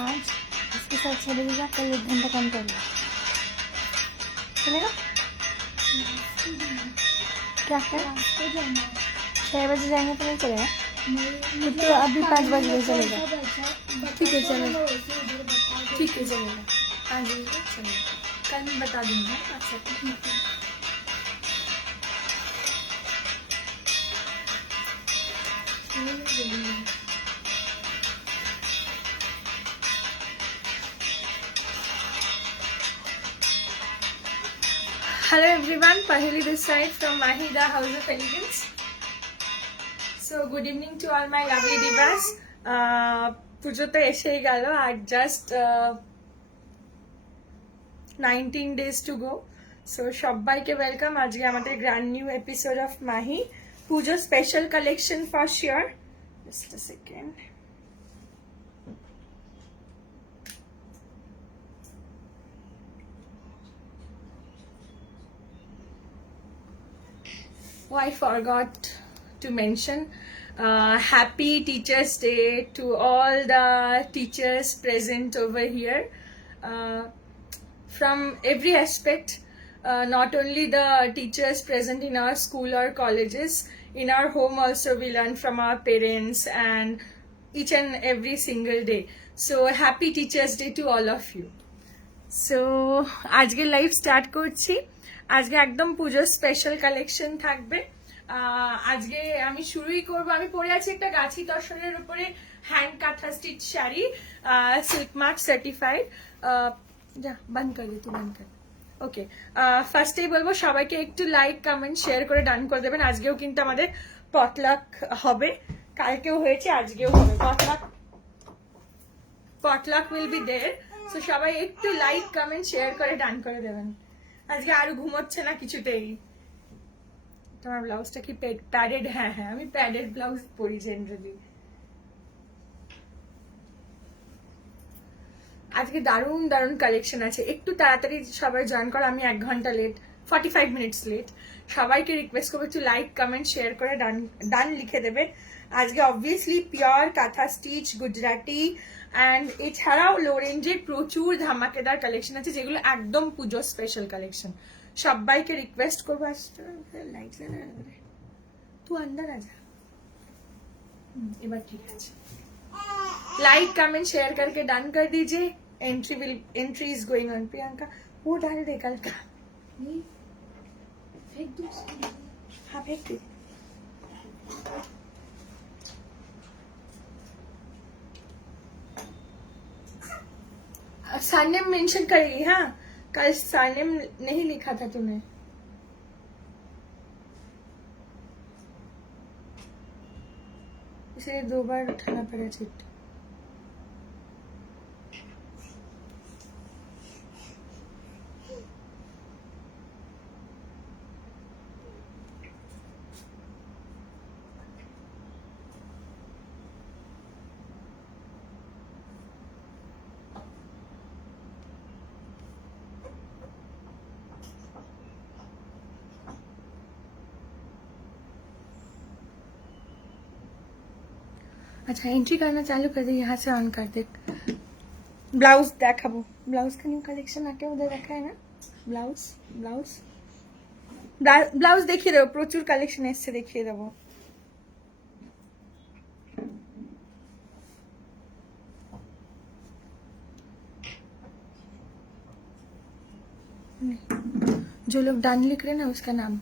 आज इसके साथ चलेगा, कल 1 घंटा कम कर लो, चलेगा? क्या क्या 6 बजे जाएंगे तो नहीं चलेगा? तो अभी 5 बजे चलेगा। ठीक है चलेगा, ठीक है चलेगा, 5 बजे चलेगा। कल मैं बता दूंगा व्हाट्सएप पे। Hello everyone, Paheli this side from Mahida House of Elegance. So good evening to all my lovely divas. পুজো তো এসেই গেল, আর just 19 days to go. So সবাইকে ওয়েলকাম আজকে আমাদের grand new episode of Mahi Pujo special collection for sure. Just a second. Oh, I forgot to mention happy Teachers Day to all the teachers present over here from every aspect, not only the teachers present in our school or colleges, in our home also we learn from our parents and each and every single day. So happy Teachers Day to all of you. So আজকে live start করছি। আজকে একদম পুজোর special collection থাকবে। আজকে আমি শুরুই করব, আমি পরে আছি একটা গাছি তসরের উপরে hand kantha stitch sari, silk mark certified. যা বন্ধ করে তুই, বন্ধ কর। ওকে, ফার্স্টেই বলবো সবাইকে একটু লাইক কমেন্ট শেয়ার করে ডান করে দেবেন। আজকেও কিন্তু আমাদের পটলাক হবে, কালকেও হয়েছে, আজকেও হবে পটলাক উইল বি দেয়ার। তো সবাই একটু লাইক কমেন্ট শেয়ার করে ডান করে দেবেন। আজকে আরো ঘুমোচ্ছে না কিছুতেই। তোমার ব্লাউজটা কি প্যাডেড? হ্যাঁ হ্যাঁ, আমি প্যাডেড ব্লাউজ পরি জেনারেলি। আজকে দারুণ দারুণ কালেকশন আছে, একটু তাড়াতাড়ি সবাই জয়েন করো। আমি 1 ঘন্টা লেট, 45 মিনিটস লেট। সবাইকে রিকোয়েস্ট করবো একটু লাইক কমেন্ট শেয়ার করে ডান লিখে দেবে। আজকে অবভিয়াসলি পিওর কাঁথা স্টিচ গুজরাটি অ্যান্ড এছাড়াও লো রেঞ্জের প্রচুর ধামাকেদার কালেকশন আছে, যেগুলো একদম পুজো স্পেশাল কালেকশন। সবাইকে रिक्वेस्ट করবো লাইট तू अंदर आ जा। এবার ঠিক আছে, लाइक कमेंट शेयर करके डन कर दीजिए। Entry is going on. Priyanka वो डाल दे कल का, फेंक दो। हाँ फेंक दे। सरनेम मेंशन करेगी। हाँ, कल सरनेम नहीं लिखा था तूने। इसलिए 2 बार उठाना पड़ा चिट। अच्छा, एंट्री करना चालू कर दे, यहाँ से ऑन कर दे। ब्लाउज देखाबो, ब्लाउज का न्यू कलेक्शन आके उधर रखा है ना। ब्लाउज देखिए देबो, प्रचुर कलेक्शन एसছে দেখিয়ে দেবো। जो लोग डन लिख रहे हैं ना उसका नाम।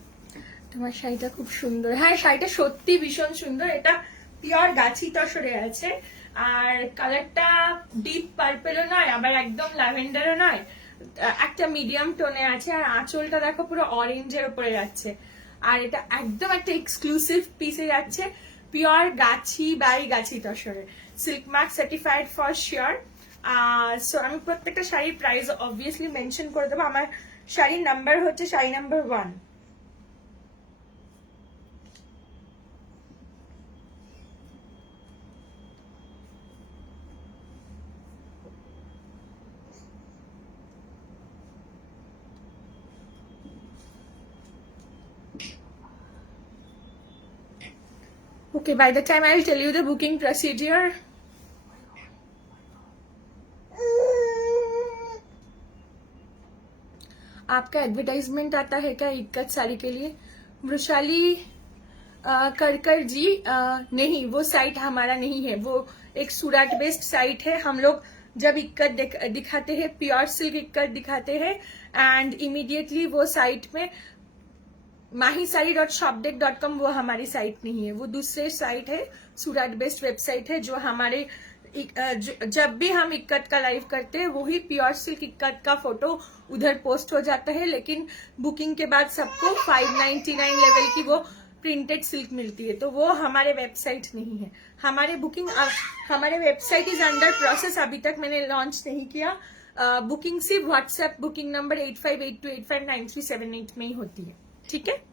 তোমার শাড়িটা খুব সুন্দর। হ্যাঁ, শাড়িটা সত্যি ভীষণ সুন্দর। এটা পিওর গাছি তসরে আছে, আর কালারটা ডিপ পার্পেলও নয়, আবার একদম ল্যাভেন্ডারও নয়, একটা মিডিয়াম টোনে আছে। আর আঁচলটা দেখো পুরো অরেঞ্জের উপরে যাচ্ছে, আর এটা একদম একটা এক্সক্লুসিভ পিসে যাচ্ছে, পিওর গাছি বাই গাছি তসরে, silk mark certified for sure. So আমি প্রত্যেকটা শাড়ির প্রাইস অবভিয়াসলি মেনশন করে দেবো। আমার শাড়ির নাম্বার হচ্ছে sari number 1। Okay, by the time I'll tell you the booking procedure. आपका एडवर्टाइजमेंट आता है क्या इक्कत साड़ी के लिए? वृशाली करकर जी नहीं, वो साइट हमारा नहीं है, वो एक सूरत बेस्ड साइट है। हम लोग जब इक्कत दिखाते हैं, प्योर सिल्क इक्कत दिखाते हैं, एंड इमीडिएटली वो साइट में mahisari.shopdeck.com वो हमारी साइट नहीं है, वो दूसरे साइट है, सूरत बेस्ड वेबसाइट है, जो हमारे जब भी हम इक्कत का लाइव करते हैं वही प्योर सिल्क इक्कत का फोटो उधर पोस्ट हो जाता है। लेकिन बुकिंग के बाद सबको 599 लेवल की वो प्रिंटेड सिल्क मिलती है, तो वो हमारे वेबसाइट नहीं है। हमारे वेबसाइट इज अंडर प्रोसेस, अभी तक मैंने लॉन्च नहीं किया। बुकिंग सिर्फ व्हाट्सएप बुकिंग नंबर 8582859378 में ही होती है, ठीक है।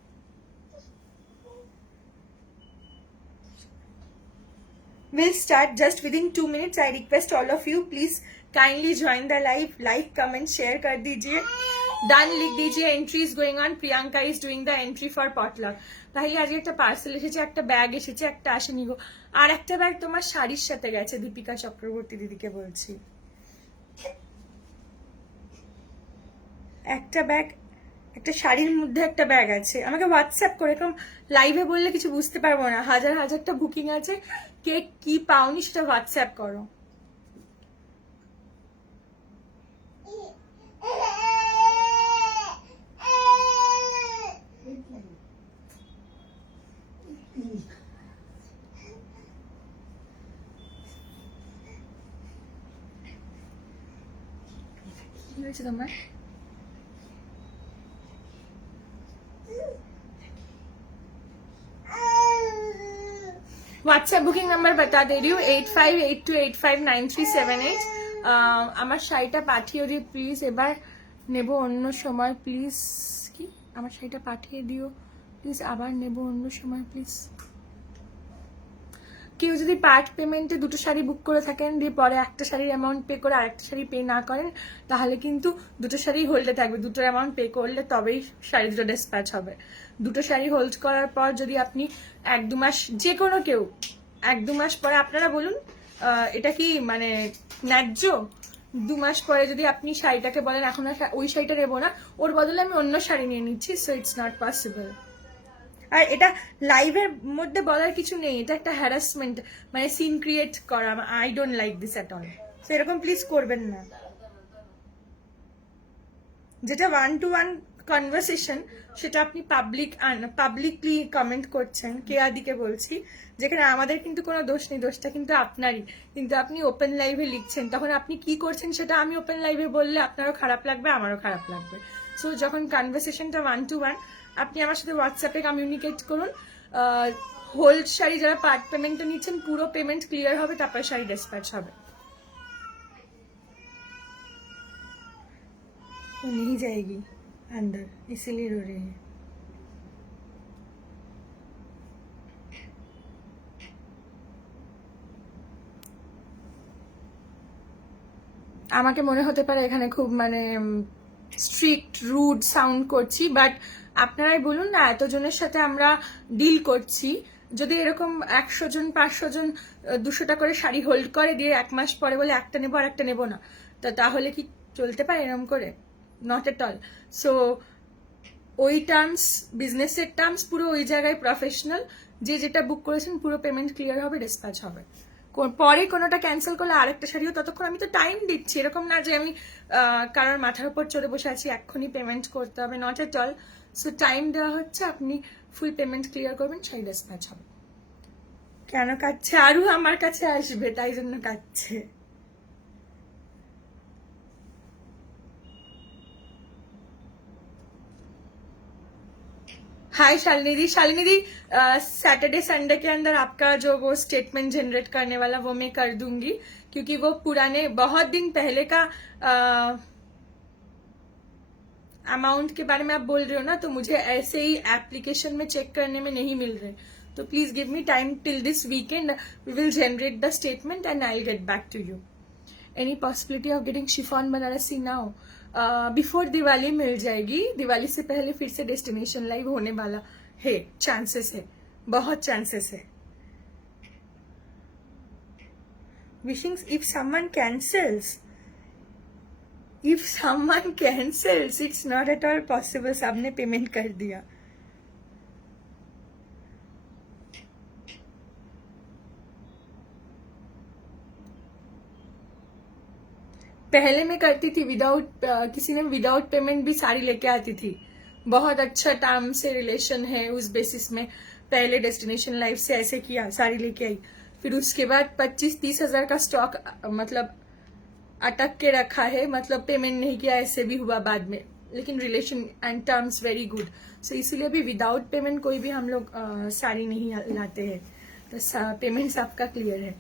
We'll start just within 2 minutes. I request all of you, please kindly join the live, like, comment, share कर दीजिए, डन लिख दीजिए। Entry is going on, Priyanka is doing the entry for potluck. তাহলে আজকে একটা পার্সেল এসেছে, একটা ব্যাগ এসেছে, একটা আসেনি গো। আর একটা ব্যাগ তোমার শাড়ির সাথে গেছে, দীপিকা চক্রবর্তী দিদিকে বলছি। একটা ব্যাগ, একটা শাড়ির মধ্যে একটা ব্যাগ আছে। আমাকে হোয়াটসঅ্যাপ করে, এরকম লাইভে বললে কিছু বুঝতে পারবো না। হাজার হাজারটা বুকিং আছে, কে কি পাওনি সেটা হোয়াটসঅ্যাপ করো। কি হয়েছে তোমার? হোয়াটসঅ্যাপ বুকিং নাম্বার बता दे रही हूँ 8582859378। আমার শাড়িটা পাঠিয়ে দিও প্লিজ, এবার নেব অন্য সময় প্লিজ। কি আমার শাড়িটা পাঠিয়ে দিও প্লিজ, আবার নেব অন্য সময় প্লিজ। কেউ যদি পার্ট পেমেন্টে দুটো শাড়ি বুক করে থাকেন, দিয়ে পরে একটা শাড়ির অ্যামাউন্ট পে করে আরেকটা শাড়ি পে না করেন, তাহলে কিন্তু দুটো শাড়ি হোল্ডে থাকবে। দুটোর অ্যামাউন্ট পে করলে তবেই শাড়ি দুটো ডিসপ্যাচ হবে। দুটো শাড়ি হোল্ড করার পর যদি আপনি 1-2 মাস, যে কোনো কেউ 1-2 মাস পরে, আপনারা বলুন এটা কি মানে ন্যায্য? 2 মাস পরে যদি আপনি শাড়িটাকে বলেন এখন আর ওই শাড়িটা নেবো না, ওর বদলে আমি অন্য শাড়ি নিয়ে নিচ্ছি, সো ইটস নট পসিবল। আর এটা লাইভের মধ্যে বলার কিছু নেই, এটা একটা হ্যারাসমেন্ট, মানে সিন ক্রিয়েট করা। I don't like this at all. তো এরকম প্লিজ করবেন না। যেটা 1-to-1 কনভারসেশন, সেটা আপনি পাবলিকলি কমেন্ট করছেন, কেয়াদিকে বলছি, যেখানে আমাদের কিন্তু কোনো দোষ নেই, দোষটা কিন্তু আপনারই। কিন্তু আপনি ওপেন লাইভে লিখছেন, তখন আপনি কি করছেন সেটা আমি ওপেন লাইভে বললে আপনারও খারাপ লাগবে, আমারও খারাপ লাগবে। সো যখন কনভারসেশনটা 1-to-1, আপনি আমার সাথে হোয়াটসঅ্যাপে কমিউনিকেট করুন। হোল্ড শাড়ি যারা পার্ট পেমেন্টটা নিচ্ছেন, পুরো পেমেন্ট ক্লিয়ার হবে, তারপর শাড়ি ডিসপ্যাচ হবে। वो नहीं जाएगी अंदर, इसीलिए रो रही है। আমাকে মনে হতে পারে এখানে খুব মানে স্ট্রিক্ট রুড সাউন্ড করছি, বাট আপনারাই বলুন না, এতজনের সাথে আমরা ডিল করছি, যদি এরকম 100 জন 500 জন 200টা করে শাড়ি হোল্ড করে, দিয়ে 1 মাস পরে বলে একটা নেবো আর একটা নেবো না, তাহলে কি চলতে পারে এরকম করে? Not at all. সো ওই টার্মস, বিজনেসের টার্মস পুরো ওই জায়গায় প্রফেশনাল, যে যেটা বুক করেছেন পুরো পেমেন্ট ক্লিয়ার হবে, ডিসপ্যাচ হবে, পরে কোনোটা ক্যান্সেল করলে আরেকটা শাড়িও ততক্ষণ আমি তো টাইম দিচ্ছি, এরকম না যে আমি কারোর মাথার উপর চড়ে বসে আছি এক্ষুনি পেমেন্ট করতে হবে, not at all. So time দেওয়া হচ্ছে, আপনি ফুল পেমেন্ট ক্লিয়ার করবেন, শাড়ি ডিসপ্যাচ হবে। কেন কাটছে? আরও আমার কাছে আসবে তাই জন্য কাটছে। हाय शालिनी दी। शालिनी दी सैटरडे संडे के अंदर आपका जो वो स्टेटमेंट जनरेट करने वाला वो मैं कर दूंगी, क्योंकि वो पुराने बहुत दिन पहले का अमाउंट के बारे में आप बोल रहे हो ना, तो मुझे ऐसे ही एप्लीकेशन में चेक करने में नहीं मिल रहे, तो please give me time till this weekend, we will generate the statement and I will get back to you. Any possibility of getting chiffon Banarasi now? Before Diwali मिल जाएगी, दिवाली से पहले फिर से डेस्टिनेशन लाइव होने वाला है, चांसेस है, बहुत चांसेस है। Wishings if someone cancels, it's not at all possible. सबने पेमेंट कर दिया। पहले मैं करती थी विदाउट, किसी में विदाउट पेमेंट भी साड़ी लेके आती थी, बहुत अच्छा टाइम से रिलेशन है उस बेसिस में। पहले डेस्टिनेशन लाइफ से ऐसे किया, साड़ी लेके आई, फिर उसके बाद 25-30 हजार का स्टॉक मतलब अटक के रखा है, मतलब पेमेंट नहीं किया, ऐसे भी हुआ बाद में, लेकिन relation and terms very good. So इसीलिए भी विदाउट पेमेंट कोई भी हम लोग साड़ी नहीं लाते हैं, तो पेमेंट सबका क्लियर है।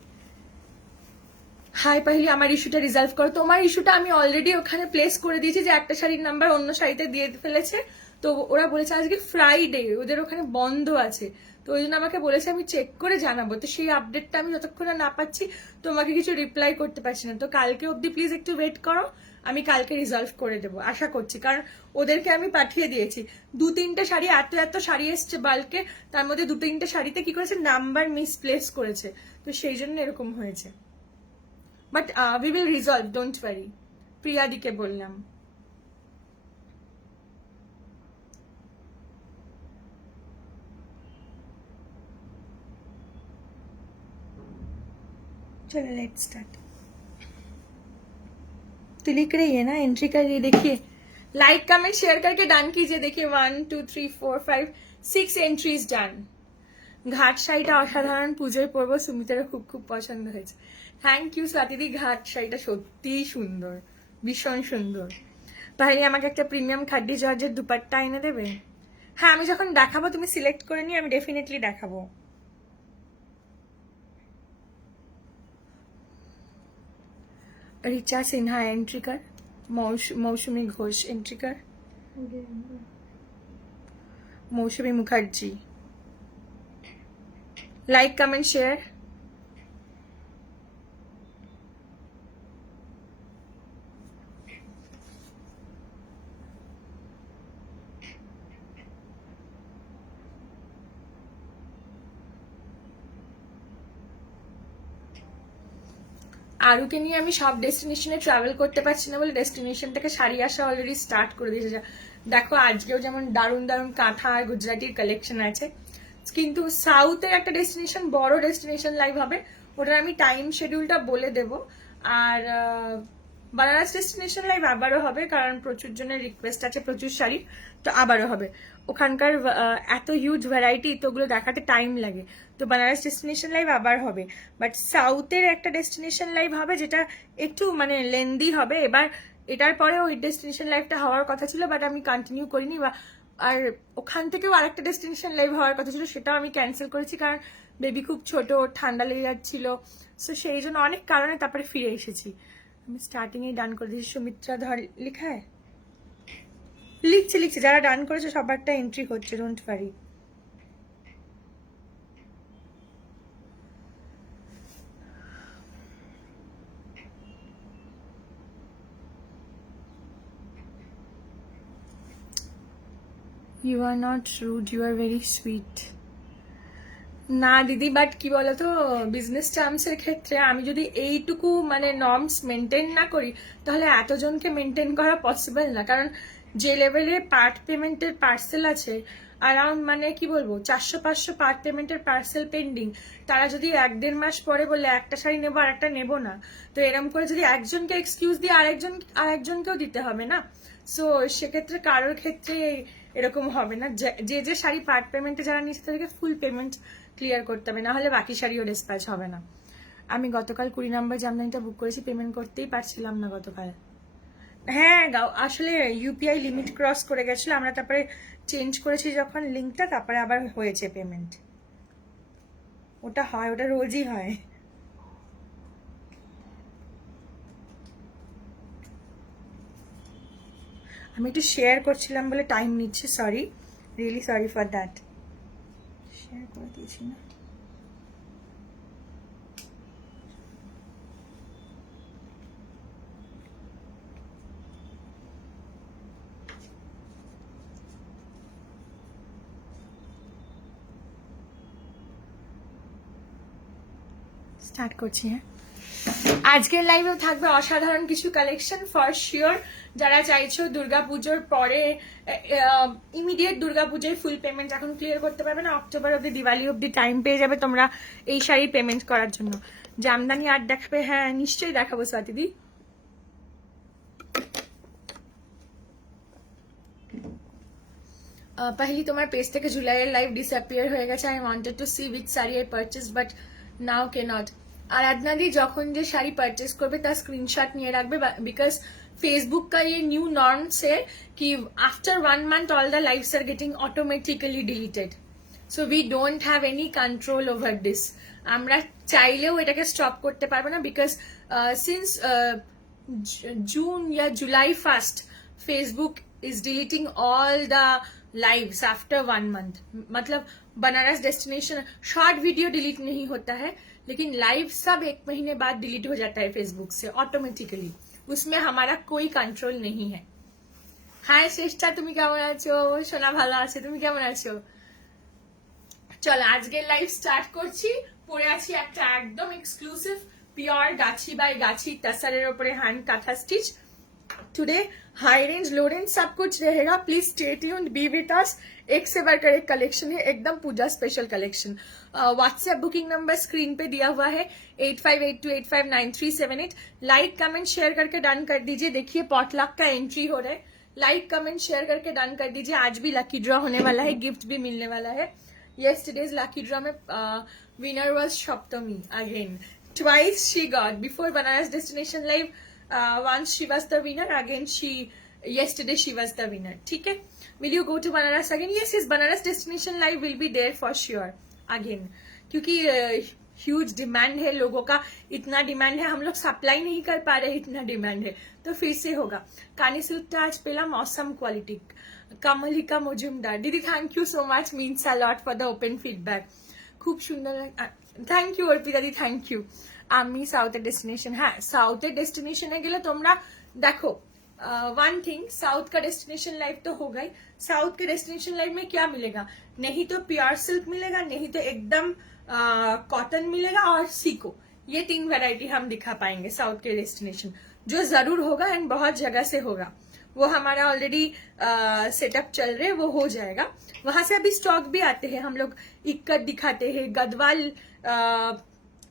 হাই পাহিলি, আমার ইস্যুটা রিজলভ করো। তোমার ইস্যুটা আমি অলরেডি ওখানে প্লেস করে দিয়েছি, যে একটা শাড়ির নাম্বার অন্য শাড়িতে দিয়ে ফেলেছে, তো ওরা বলেছে আজকে ফ্রাইডে, ওদের ওখানে বন্ধ আছে, তো ওই জন্য আমাকে বলেছে আমি চেক করে জানাবো। তো সেই আপডেটটা আমি যতক্ষণ না পাচ্ছি তোমাকে কিছু রিপ্লাই করতে পারছি না, তো কালকে অবধি প্লিজ একটু ওয়েট করো, আমি কালকে রিজলভ করে দেবো আশা করছি, কারণ ওদেরকে আমি পাঠিয়ে দিয়েছি 2-3টে শাড়ি, এত শাড়ি এসছে বাল্কে, তার মধ্যে 2-3টে শাড়িতে কি করেছে নাম্বার মিসপ্লেস করেছে, তো সেই জন্য এরকম হয়েছে। But we will resolve, don't worry. প্রিয়া দিকে বললাম। चलो लेट्स स्टार्ट। तो लिख रही है ना, एंट्री कर रही है, देखिए लाइक कमेंट शेयर करके डन कीजिए। देखिए 1 2 3 4 5 6 एंट्रीज डन। ঘাট শাড়িটা অসাধারণ, পুজোয় পরবো, সুমিতারও খুব খুব পছন্দ হয়েছে। থ্যাংক ইউ স্বাতিদি, ঘাট শাড়িটা সত্যিই সুন্দর, ভীষণ সুন্দর। ভাই আমাকে একটা প্রিমিয়াম খাড্ডি জর্জের দুপাট্টা এনে দেবে? হ্যাঁ, আমি যখন দেখাবো তুমি সিলেক্ট করে নিয়ে আমি ডেফিনেটলি দেখাবো। রিচা সিনহা एंट्री कर, मौसमी घोष एंट्री कर, Mousumi Mukherjee. Like comment share. আরুকে নিয়ে আমি সব ডেস্টিনেশনে ট্রাভেল করতে পারছি না বলে ডেস্টিনেশন থেকে শাড়ি আসা অলরেডি স্টার্ট করে দিয়েছে। দেখো আজকেও যেমন দারুণ দারুণ কাঁথা আর গুজরাটির কালেকশন আছে, কিন্তু সাউথের একটা ডেস্টিনেশন, বড় ডেস্টিনেশন লাইভ হবে, ওটার আমি টাইম শিডিউলটা বলে দেব। আর বানারস ডেস্টিনেশন লাইভ আবারও হবে, কারণ প্রচুর জনের রিকোয়েস্ট আছে, প্রচুর শাড়ি, তো আবারও হবে। ওখানকার এত হিউজ ভ্যারাইটি, তো ওগুলো দেখাতে টাইম লাগে, তো বানারস ডেস্টিনেশন লাইভ আবার হবে। বাট সাউথের একটা ডেস্টিনেশন লাইভ হবে, যেটা একটু মানে লেন্দি হবে। এবার এটার পরে ওই ডেস্টিনেশন লাইভটা হওয়ার কথা ছিল, বাট আমি কন্টিনিউ করিনি, বা আর ওখান থেকেও আরেকটা ডেস্টিনেশন লাইভ হওয়ার কথা ছিল, সেটাও আমি ক্যান্সেল করেছি, কারণ বেবি খুব ছোট, ঠান্ডা লেগে যাচ্ছিল, সো সেই জন্য অনেক কারণে তারপরে ফিরে এসেছি। আমি স্টার্টিংয়েই ডান করে দিয়েছি। সুমিত্রা ধর লেখা হয়, লিখছে, যারা ডান করেছে সবারটা এন্ট্রি হচ্ছে, don't worry. You are not rude, you are very sweet. না দিদি, বাট কি বলতো, বিজনেস টার্মসের ক্ষেত্রে আমি যদি এইটুকু মানে নর্মস মেনটেন না করি, তাহলে এতজনকে মেনটেন করা পসিবল না। কারণ যে লেভেলে পার্ট পেমেন্টের পার্সেল আছে, অ্যারাউন্ড মানে কি বলবো 400-500 পার্ট পেমেন্টের পার্সেল পেন্ডিং, তারা যদি 1-1.5 মাস পরে বলে একটা শাড়ি নেবো আর একটা নেবো না, তো এরকম করে যদি একজনকে এক্সকিউজ দিয়ে আরেকজনকেও দিতে হবে না। সো সেক্ষেত্রে কারোর ক্ষেত্রে এরকম হবে না, যে শাড়ি পার্ট পেমেন্টে যারা নিচ্ছে তাদেরকে ফুল পেমেন্ট ক্লিয়ার করতে হবে, না হলে বাকি শাড়িও ডিসপ্যাচ হবে না। আমি গতকাল 20 নম্বর জামদানিটা বুক করেছি, পেমেন্ট করতেই পারছিলাম না গতকাল। হ্যাঁ আসলে ইউপিআই লিমিট ক্রস করে গেছিল, আমরা তারপরে চেঞ্জ করেছি যখন লিঙ্কটা, তারপরে আবার হয়েছে পেমেন্ট। ওটা হয়, ওটা রোজই হয়। আমি একটু শেয়ার করছিলাম বলে টাইম নিচ্ছে, sorry, really sorry for that. Share করে দিয়েছি না। স্টার্ট করছি। হ্যাঁ, আজকের লাইভেও থাকবে অসাধারণ কিছু কালেকশন ফর শিওর। যারা চাইছো দুর্গাপুজোর পরে ইমিডিয়েট দুর্গাপুজোয় ফুল পেমেন্ট এখন ক্লিয়ার করতে পারবে না, অক্টোবর অব্দি দিওয়ালি অব্দি টাইম পেয়ে যাবে তোমরা এই শাড়ি পেমেন্ট করার জন্য। জামদানি আর্ট দেখাবে? হ্যাঁ নিশ্চয়ই দেখাবো স্বাতিদি। पहली तुम्हारे पेज থেকে জুলাইয়ের লাইভ ডিসঅ্যাপিয়ার হয়ে গেছে। I wanted to see which sari I purchase but now can not. আর আদনাদি যখন যে শাড়ি পারচেজ করবে তার স্ক্রিনশট নিয়ে রাখবে, বিকজ फेसबुक का ये न्यू नॉर्म्स है कि after 1 month all the lives are getting automatically deleted, so we don't have any control over this. আমরা চাইলেও এটাকে স্টপ করতে পারবো না, বিকজ সিন্স জুন या जुलाई 1 Facebook is deleting all the lives after 1 month। मतलब Banaras destination short video delete नहीं होता है, लेकिन लाइव सब 1 महीने बाद डिलीट हो जाता है फेसबुक से ऑटोमेटिकली, उसमें हमारा कोई कंट्रोल नहीं है। हाय श्रेष्ठा, তুমি কেমন আছো? সোনা ভালো আছে, তুমি কেমন আছো? চলো আজকের লাইভ স্টার্ট করছি। পরে আছি একটা একদম এক্সক্লুসিভ পিওর গাছি বাই গাছি টাসারের উপরে hand kantha stitch. Today high range low range सब कुछ रहेगा, please stay tuned, be with us. एक से बढ़कर एक कलेक्शन है, एकदम Puja special collection. WhatsApp booking number screen पे दिया हुआ है 8582859378। लाइक कमेंट शेयर करके डन कर दीजिए। देखिए पॉटलक का एंट्री हो रहा है, लाइक कमेंट शेयर करके डन कर दीजिए। आज भी लकी ड्रॉ होने वाला है, गिफ्ट भी मिलने वाला है। यस्टरडेज लकी ड्रॉ में winner was Saptami, again twice she got before Banaras destination live. Once she was the winner, again yesterday she was the winner। ठीक है, will you go to Banaras again? Yes, Banaras destination live will be there for sure again, क्योंकि huge demand है लोगों का, इतना demand है, हम लोग सप्लाई नहीं कर पा रहे, इतना डिमांड है, तो फिर से होगा। कानी सिल्क आज पेला मौसम क्वालिटी। कमलिका मजुमदार दीदी, thank you so much, means a lot for the open feedback. खूब सुंदर, thank you Arpita the, thank you. আমি সাউথের ডেস্টিনেশন, হ্যাঁ সাউথের ডেস্টিনেশনে গেলে তোমরা দেখো वन थिंग, साउथ का डेस्टिनेशन लाइव तो होगा ही। साउथ के डेस्टिनेशन लाइव में क्या मिलेगा? नहीं तो प्योर सिल्क मिलेगा, नहीं तो एकदम कॉटन मिलेगा और सीको, ये 3 वैरायटी हम दिखा पाएंगे साउथ के डेस्टिनेशन। जो जरूर होगा एंड बहुत जगह से होगा, वो हमारा ऑलरेडी सेटअप चल रहे, वो हो जाएगा। वहां से अभी स्टॉक भी आते हैं, हम लोग इक्कत दिखाते हैं। गदवाल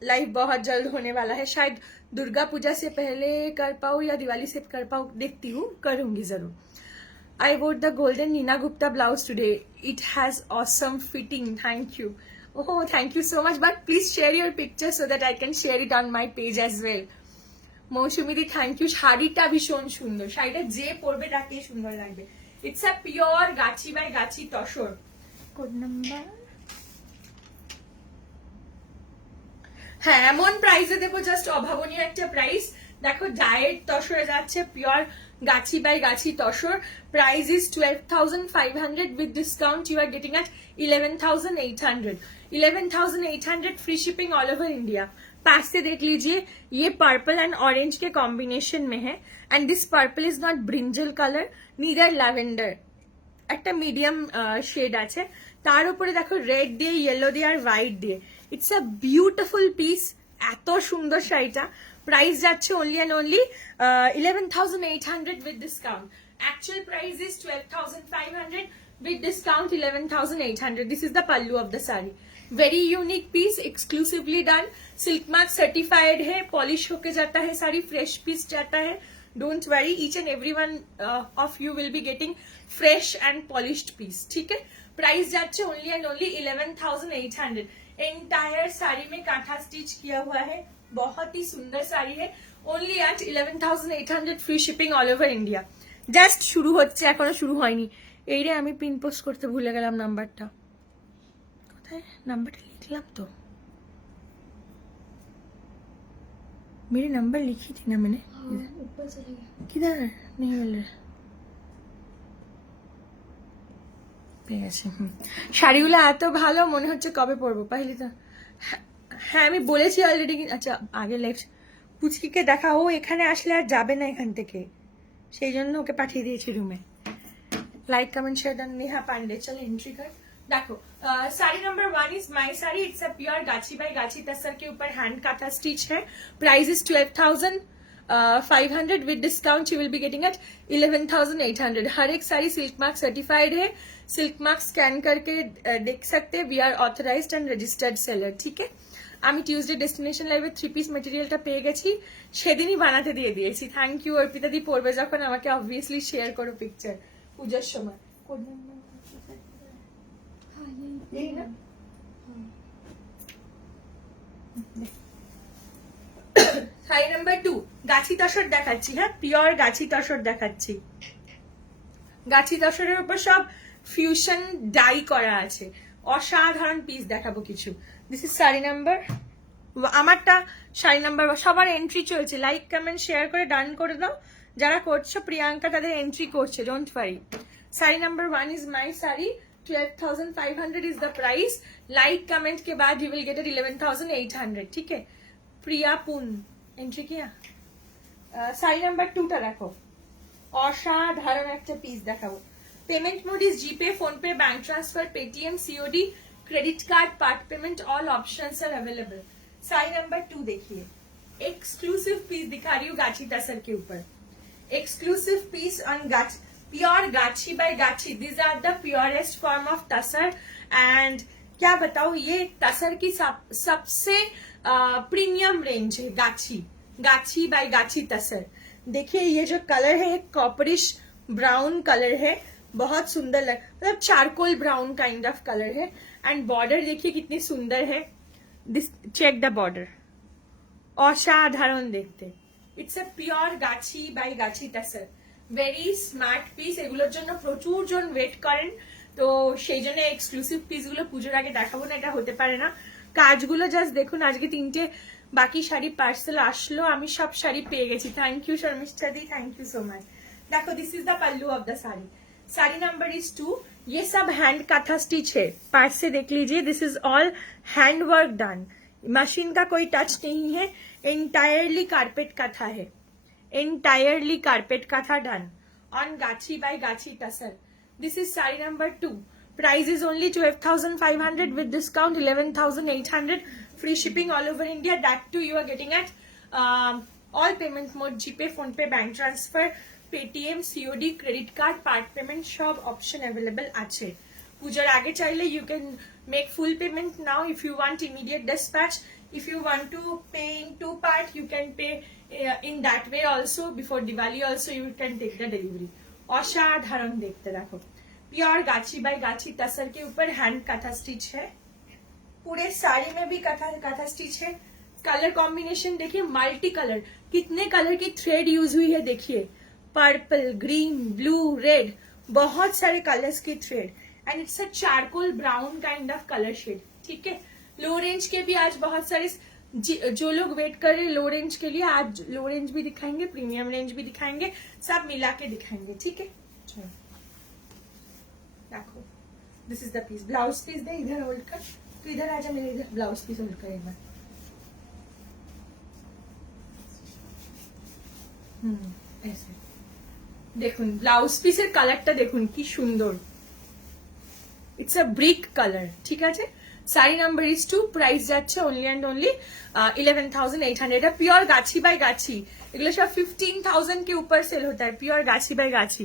लाइव बहुत जल्द होने वाला है, शायद दुर्गा पूजा से पहले कर पाऊँ या दिवाली से कर पाऊँ, देखती हूँ, करूंगी जरूर। I wore the golden Neena Gupta blouse today, it has awesome fitting, thank you. Oh thank you so much, but please share your picture so that I can share it on my page as well. মৌসুমিদি thank you. শাড়িটা ভীষণ সুন্দর, শাড়িটা যে পরবে তাকেই সুন্দর লাগবে। It's a pure gachhi by gachhi tussar. Code number, হ্যাঁ এমন প্রাইসে দেবো জাস্ট অভাবনীয় একটা প্রাইস। দেখো ডায়েট তসরে যাচ্ছে, pure gachhi by gachhi tussar. Price is 12,500 with discount you are getting at 11,800। 11,800 free shipping all over India. पास से देख लीजिए, ये पर्पल एंड ऑरेंज के कॉम्बिनेशन में है, and this purple is not brinjal colour neither lavender, একটা মিডিয়াম শেড আছে, তার উপরে দেখো রেড দিয়ে ইয়েলো দিয়ে আর হোয়াইট দিয়ে। ইটস আ বিউটিফুল পিস, এত সুন্দর শাড়িটা। প্রাইস যাচ্ছে only and only 11,800 with discount. Actual price is 12,500 with discount 11,800. This is the pallu of the sari. Very unique piece, exclusively done. Silk mark certified है, polish होके जाता है sari, fresh piece जाता है. Don't worry, each and every one of you will be getting fresh and polished piece. ठीक है? Price जाচ্ছে only and only 11,800. Entire sari में kantha stitch किया हुआ है, बहुत ही सुंदर साड़ी है. Only at 11,800 free shipping all over India. Just শুরু হচ্ছে, এখনো শুরু হয়নি. এই রে আমি পিন পোস্ট করতে ভুলে গেলাম নাম্বারটা. কোথায় নাম্বারটা লিখলাম তো? मेरे नंबर लिखी थी ना मैंने. ऊपर चले गया. किधर नहीं मिल रहा. পেয়ে গেছে. শাড়িগুলো এত ভালো মনে হচ্ছে কবে পরবো. পাইলি তো? হ্যাঁ আমি বলেছি অলরেডি. আচ্ছা আগে লেফট পুচকিকে দেখা, ও এখানে আসলে আর যাবে না এখান থেকে, সেই জন্য ওকে পাঠিয়ে দিয়েছি রুমে. Like comment share done. Neha Pandey চলো एंट्री कर. देखो sari number 1 is my sari. It's a pure गाछी बाई गाछी तसर के ऊपर हैंड काथा स्टिच है. Price is 12,500 with discount you will be getting at 11,800. हर एक साड़ी सिल्क मार्क सर्टिफाइड है. सिल्क मार्क स्कैन करके देख सकते हैं. We are authorised and registered seller. ठीक है? আমি টিউসডে ডেস্টিনেশন লাইভে 3 পিস মেটেরিয়ালটা পেয়ে গেছি, সেদিনই বানাতে দিয়ে দিয়েছি. Thank you. অর্পিতা দি পড়বে যখন আমাকে অবভিয়াসলি শেয়ার করো পিকচার পূজার সময়. এই না শাড়ি নাম্বার 2 গাছি তসর দেখাচ্ছি. হ্যাঁ পিওর গাছি তসর দেখাচ্ছি. গাছি তসরের উপর সব ফিউশন ডাই করা আছে. অসাধারণ পিস দেখাবো কিছু. This is sari number. আমারটা শাড়ি নাম্বার. সবার এন্ট্রি চলছে. লাইক কমেন্ট শেয়ার করে ডান করে দাও. যারা করছো প্রিয়াঙ্কা তাদের এন্ট্রি করছে. Don't worry. Sari number 1 is my sari. 12,500 is the price. Like comment के बाद यू विल गेट इट 11,800. ठीक है? प्रिया पुन एंट्री किया. শাড়ি নাম্বার 2টা দেখো, অসাধারণ একটা পিস দেখাবো. Payment mode is GPay, PhonePe, bank transfer, Paytm, COD, credit card, part payment, all options are available. Sari number 2 देखिए, एक्सक्लूसिव पीस दिखा रही हूँ गाछी तसर के ऊपर. Exclusive piece on gachhi, pure गाछी by gachhi. These are the purest form of tussar. And क्या बताओ, ये तसर की सबसे प्रीमियम रेंज है गाछी. गाछी बाय गाछी तसर. देखिए ये जो कलर है, एक कॉपरिश ब्राउन कलर है, बहुत सुंदर मतलब charcoal brown kind of colour है. एंड बॉर्डर देखिए कितनी सुंदर है. दिस चेक द बॉर्डर, অসাধারণ দেখতে. It's a pure gachhi by Gachhi tussar. Very smart piece. এগুলোর জন্য প্রচুর জন ওয়েট করেন, তো সেই জন্য এক্সক্লুসিভ পিস গুলো পুজোর আগে দেখাবো না, এটা হতে পারে না. কাজগুলো জাস্ট দেখুন. আজকে 3টে বাকি শাড়ি পার্সেল আসলো, আমি সব শাড়ি পেয়ে গেছি. Thank you Sharmistha di, thank you so much. देखो this is the pallu of the sari. Sari number is 2. ये सब हैंड काथा स्टिच है. पार्ट से देख लीजिए. This is all hand work done. Machine का कोई टच नहीं है. एंटायरली कारपेट काथा है. Entirely carpet kantha done on gachhi by गाछी tussar. This is sari number 2. Price is only 12,500 with discount 11,800. Free shipping all over India. That too you are getting at all payment mode, GPay, phone pay, bank transfer, Paytm, COD, credit card, part payment सब option available আছে. পূজার আগে চাইলে you can make full payment now if you want immediate dispatch. If you want to pay in 2 part, you can pay in that way also. Before Diwali also you can take the delivery. অসাধারণ দেখতে. দেখো pure गाछी by गाछी तसर के ऊपर hand kantha stitch है. पूरे साड़ी में भी काथा स्टिच है. कलर कॉम्बिनेशन देखिए, मल्टी कलर. कितने कलर की थ्रेड यूज हुई है देखिए. पर्पल, ग्रीन, ब्लू, रेड, बहुत सारे कलर्स की thread. And it's a charcoal brown kind of colour shade. ठीक है? लो रेंज के भी आज बहुत सारे जो लोग वेट कर रहे हैं लो रेंज के लिए, आज लो रेंज भी दिखाएंगे, प्रीमियम रेंज भी दिखाएंगे, सब मिला के दिखाएंगे. ठीक है? चलो देखो, this is the piece. Blouse piece दे इधर होल्ड कर. तो इधर आजा, मेरे इधर ब्लाउज पीस होल्ड कर एक बार. ऐसे দেখুন ব্লাউজ পিসের কালারটা দেখুন কি সুন্দর. It's a brick colour. ঠিক আছে? শাড়ি নাম্বার ইজ 2, প্রাইস যাচ্ছে অনলি অ্যান্ড অনলি 11,800। এটা পিওর গাছি বাই গাছি, এগুলো সব 15,000 के ऊपर सेल होता है, পিওর গাছি বাই গাছি।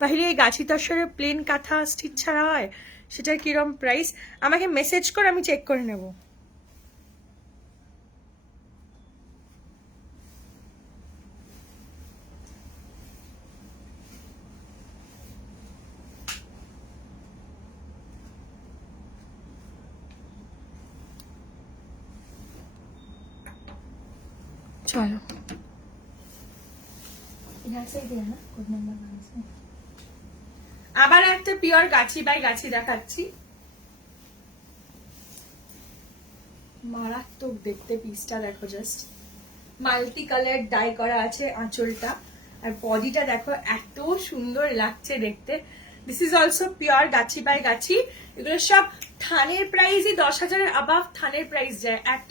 তাহলে এই গাছি তসরের প্লেন কাঁথা স্টিচ ছাড়া হয়, সেটার কিরম প্রাইস আমাকে মেসেজ করে, আমি চেক করে নেব। চলো আবার একটা পিওর গাছি বাই গাছি দেখাচ্ছি, মারাত্মক দেখতে পিসটা দেখো, জাস্ট মাল্টি কালার ডাই করা আছে আঁচলটা, আর বডিটা দেখো এত সুন্দর লাগছে দেখতে। This is also pure gachhi by গাছি। এগুলো সব থানের প্রাইসই 10,000 অ্যাবাভ থানের প্রাইস যায়, এত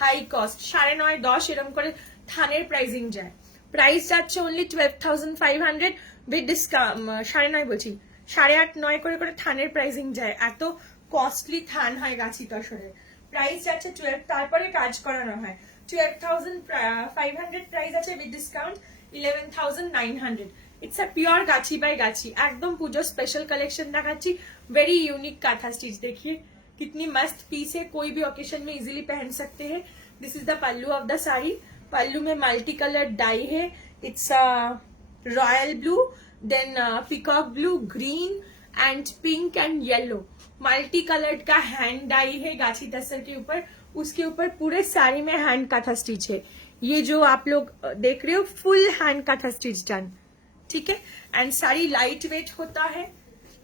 হাই কস্ট, 9.5 10 এরকম করে থানের প্রাইসিং যায়। প্রাইস যাচ্ছে অনলি 12,500 উইথ ডিসকাউন্ট, 9.5 বলছি, 8.5 9 করে করে থানের প্রাইসিং যায়, এত কস্টলি থান হয় গাছি তসরের। প্রাইস যাচ্ছে 12, তারপরে কাজ করানো হয়। 12,500 প্রাইস আছে with discount 11,900। It's a pure गाछी बाय गाछी, एकदम पूजो स्पेशल कलेक्शन दिखाची, वेरी यूनिक काथा स्टिच। देखिए कितनी मस्त पीस है, कोई भी ओकेशन में इजीली पहन सकते हैं। This is the pallu of the sari, pallu में मल्टी कलर डाई है, it's royal blue, then peacock blue, green and pink and yellow, multi coloured का हैंड डाई है गाछी तसर के ऊपर। उसके ऊपर पूरे साड़ी में हैंड काथा स्टिच है, ये जो आप लोग देख रहे हो full hand kantha stitch done, ठीक है। एंड साड़ी लाइट वेट होता है,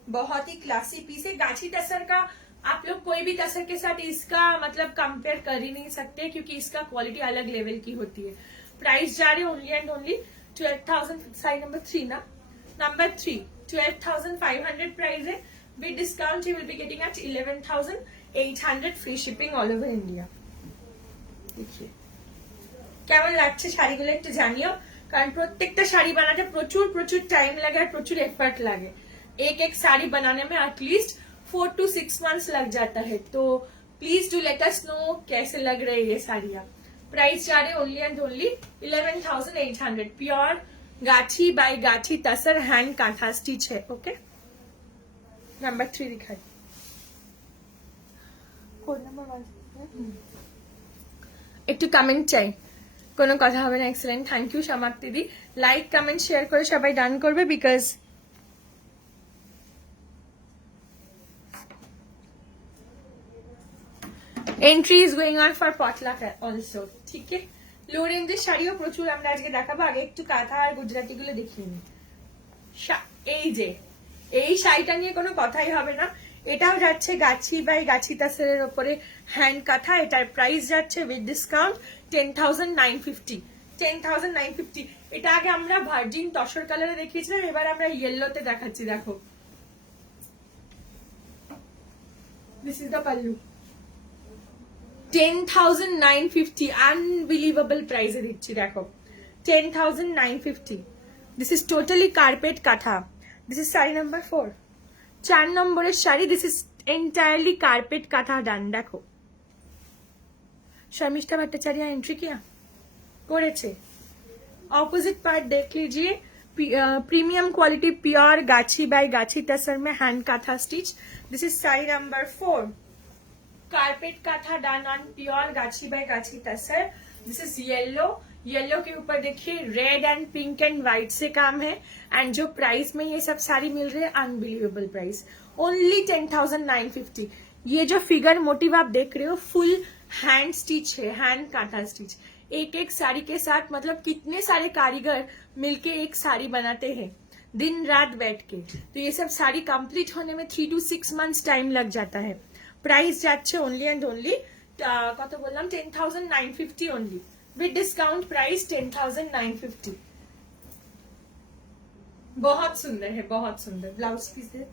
बहुत ही क्लासी पीस है। गाछी तसर का आप लोग कोई भी तसर के साथ इसका मतलब कंपेयर कर ही नहीं सकते, क्योंकि इसका क्वालिटी अलग लेवल की होती है। प्राइस जा रहे only and only 12,000, side number 3 ना, नंबर 3 12,500 प्राइस है। With discount you will be getting at 11,800, free shipping all over India. देखिए কেমন লাগছে শাড়িগুলো একটু জানিও, কারণ প্রত্যেকটা শাড়ি বানাতে প্রচুর প্রচুর টাইম লাগে আর প্রচুর এফর্ট লাগে। एक एक साड़ी बनाने में एटलीस्ट 4 to 6 months लग जाता है, तो please do let us know कैसे लग रहे हैं ये साड़ियाँ। प्राइस जा रहे ओनली एंड ओनली 11,800, प्योर गाछी बाय गाछी तसर हैंड कांथा स्टिच है। ओके, नंबर 3 दिखाई, कोड नंबर 1 একটু কমেন্ট চাই, কোনো কথা হবে না। এক্সেলেন্ট, থ্যাংক ইউ শামাক দিদি। লাইক কমেন্ট শেয়ার করে সবাই ডান করবে, because entry is going on for potluck also, ঠিক আছে। লো রেঞ্জের শাড়িও প্রচুর আমরা আজকে দেখাবো। আগে একটু কাঁথা আর গুজরাটি গুলো দেখিয়ে নিই। এই যে এই শাড়িটা নিয়ে কোনো কথাই হবে না, এটাও যাচ্ছে গাছি বাই গাছি তাসরের উপরে হ্যান্ড কাঁথা। এটার প্রাইস যাচ্ছে উইথ ডিসকাউন্ট 10,950, 10,950। এটা আগে আমরা ভার্জিন তসর কালারে দেখিয়েছিলাম, এবার আমরা ইয়েলোতে দেখাচ্ছি। দেখো, this is the pallu, 10,950, unbelievable প্রাইসে দিচ্ছি। দেখো 10,950, দিস ইজ টোটালি কার্পেট কাঁথা। দিস ইজ শাড়ি নাম্বার 4, 4 নম্বরের sari. This is entirely carpet কাঁথা ডান। দেখো शर्मिष्ठा भट्टाचार्य एंट्री किया করেছে। ऑपोजिट पार्ट देख लीजिए, प्रीमियम क्वालिटी प्योर गाछी बाय गाछी तसर में hand kantha stitch. This is sari number 4, carpet kantha done on pure गाछी बाय गाछी tussar. This is yellow, yellow के ऊपर देखिए red and pink and white से काम है। एंड जो प्राइस में ये सब साड़ी मिल रहे हैं, अनबिलीवेबल प्राइस, ओनली 10,950। ये जो फिगर मोटिव आप देख रहे हो फुल हैंड स्टिच है, हैंड कांटा स्टिच। एक एक साड़ी के साथ मतलब कितने सारे कारीगर मिलके एक साड़ी बनाते हैं दिन रात बैठ के, तो ये सब साड़ी कंप्लीट होने में 3 to 6 months टाइम लग जाता है। प्राइस যাচ্ছে ओनली एंड ओनली কত বললাম 10,950 ओनली, विद डिस्काउंट प्राइस 10,950। बहुत सुंदर है, बहुत सुंदर। ब्लाउज पीस है,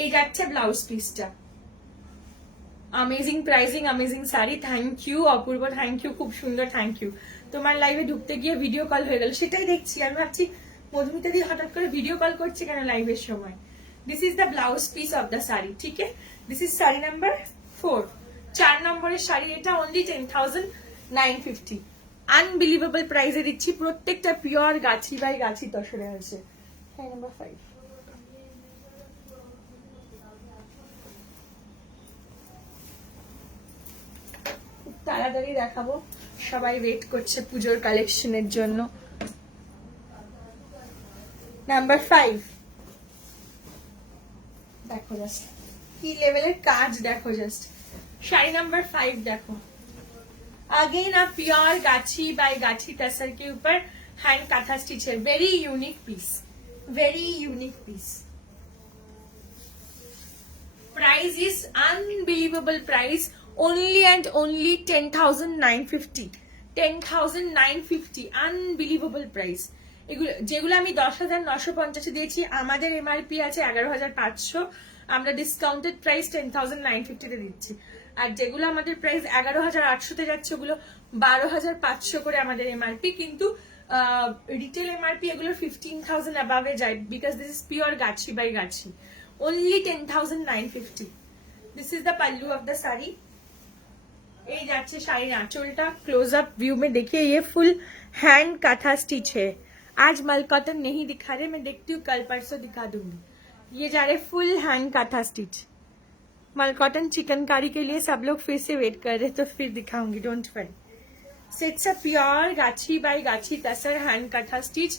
এই যাচ্ছে ব্লাউজ পিসটা। Amazing pricing, amazing sari. Thank you Apurba, thank you, খুব সুন্দর, থ্যাংক ইউ। তোমার লাইভে ঢুকতে গিয়ে ভিডিও কল হয়ে গেল, সেটাই দেখছি। আমি ভাবছি মধুমিতা দি হঠাৎ করে ভিডিও কল করছে কেন লাইভের সময়? This is the blouse piece of the sari, ঠিক আছে? দিস ইজ শাড়ি নাম্বার 4, 4 নম্বরের শাড়ি। এটা অনলি 10,950। আনবিলিভেবল প্রাইসে দিচ্ছি, প্রত্যেকটা পিওর গাছি বাই গাছি তসরে আছে। শাড়ি নাম্বার 5। তাড়াতাড়ি দেখাবো, সবাই ওয়েট করছে পুজোর কালেকশনের জন্য। নাম্বার 5 দেখো, জাস্ট কি লেভেলের কাজ দেখো, জাস্ট শাড়ি নাম্বার 5 देखो। अगेन आप प्योर गाछी बाय गाछी तसर के ऊपर हैंड काथा स्टिच है। Very unique piece, very unique piece. Price is unbelievable price, only and only 10,950। 10,950 unbelievable price. এগুলো যেগুলো আমি 10,950 দিয়েছি, আমাদের এমআরপি আছে 11,500, আমরা ডিসকাউন্টেড প্রাইস 10,950 তে দিচ্ছি। আর যেগুলো আমাদের প্রাইস 11,800 তে যাচ্ছে ওগুলো 12,500 করে আমাদের এমআরপি, কিন্তু রিটেল এমআরপি এগুলো 15,000 অ্যাবাভে যায়, because this is pure gachhi by Gachhi. only 10,950। This is the pallu of the sari. এই যাচ্ছে শাড়ির আঁচলটা, क्लोज अप व्यू में देखिए, ये फुल हैंड काथा स्टिच है। आज मल कॉटन नहीं दिखा रहे, मैं देखती हूँ कल परसों दिखा दूंगी। ये जा रहे फुल हैंड काथा स्टिच। मल कॉटन चिकनकारी के लिए सब लोग फिर से वेट कर रहे, तो फिर दिखाऊंगी, don't worry. It's a pure गाछी बाय गाछी tussar hand kantha stitch,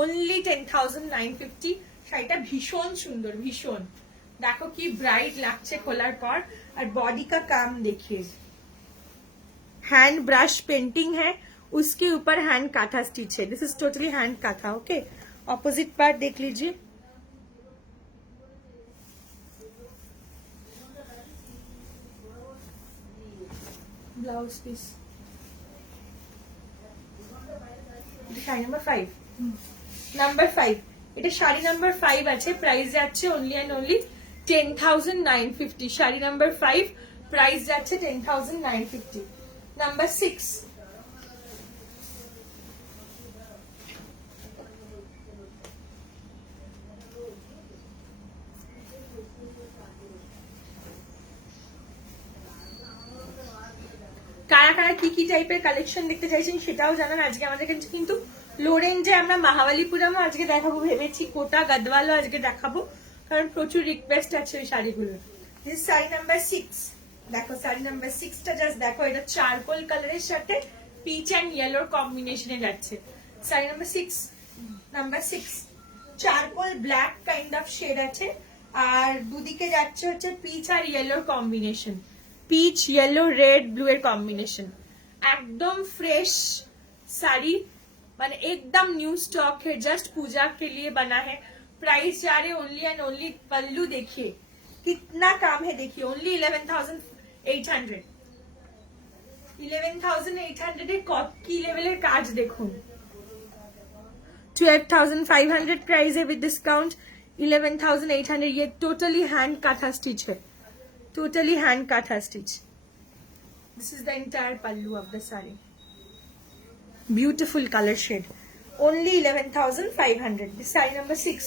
only 10,950। শাড়িটা ভীষণ সুন্দর, ভীষণ। দেখো কি ব্রাইট লাগছে খোলার পর, আর বডি का काम देखिए, हैंड ब्रश पेंटिंग है, उसके ऊपर हैंड काथा स्टिच है। This is totally hand kantha. Okay, opposite part देख लीजिए। Blouse piece sari number 5। Number 5 এটা শাড়ি নাম্বার 5 আছে, প্রাইস যাচ্ছে only and only 10,950। Sari number 5 price যাচ্ছে 10,950। নাম্বার 6 কারা কারা কি টাইপের কালেকশন দেখতে চাইছেন সেটাও জানান। আজকে আমাদের কাছে কিন্তু লো রেঞ্জে আমরা মাহাবালিপুরামও আজকে দেখাবো ভেবেছি, কোটা গদওয়ালও আজকে দেখাবো, কারণ প্রচুর রিকোয়েস্ট আছে ওই শাড়িগুলো। দিস শাড়ি নাম্বার 6 দেখো, শাড়ি নাম্বার 6টা জাস্ট দেখো, এটা চারকোল কালারের সাথে পিচ এন্ড ইয়েলোর কম্বিনেশনে যাচ্ছে। Sari number 6, number 6 charcoal black kind of shade আছে, আর দুদিকে যাচ্ছে হচ্ছে পিচ আর ইয়েলোর কম্বিনেশন, পিচ येलो रेड ब्लू এর কম্বিনেশন। एकदम फ्रेश साड़ी, माने एकदम न्यू स्टॉक है, जस्ट पूजा के लिए बना है। प्राइस जा रहे ओनली एंड ओनली, पल्लू देखिए कितना काम है, देखिए ओनली 11,800। 11,800 এ কি লেভেলের কাজ দেখুন। 12,500 प्राइस है विद डिस्काउंट, 11,800। ये टोटली हैंड काथा स्टिच है, totally hand katha stitch। This is the entire pallu of the saree, beautiful color shade, only 11,500। this saree number 6,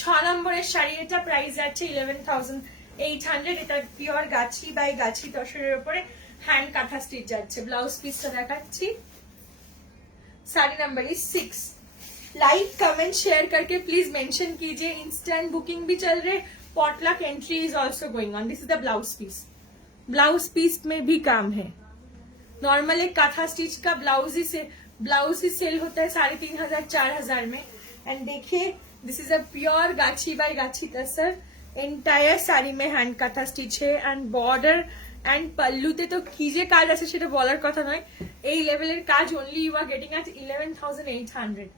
6 নম্বরের শাড়ি, এটা প্রাইস আছে 11,800। এটা পিওর গাছি বাই গাছি তসরের উপরে হ্যান্ড কাঁথা স্টিচ যাচ্ছে। ব্লাউজ পিসটা দেখাচ্ছি। Sari number 6। Like comment share करके प्लीज मेंशन कीजिए। इंस्टेंट बुकिंग भी चल रहे, potluck entry is also going on. This is the blouse piece, blouse piece में भी काम है। नॉर्मल एक काथा स्टिच का ब्लाउज ही सेल होता है 3,500 4,000 में। एंड देखिए, दिस इज अ प्योर गाछी बाय गाछी तसर, एंटायर साड़ी में हैंड काथा स्टिच है। एंड बॉर्डर एंड पल्लूते तो की जे काज আছে সেটা বলার কথা নয়, এই লেভেলের কাজ only you are getting at 11,800।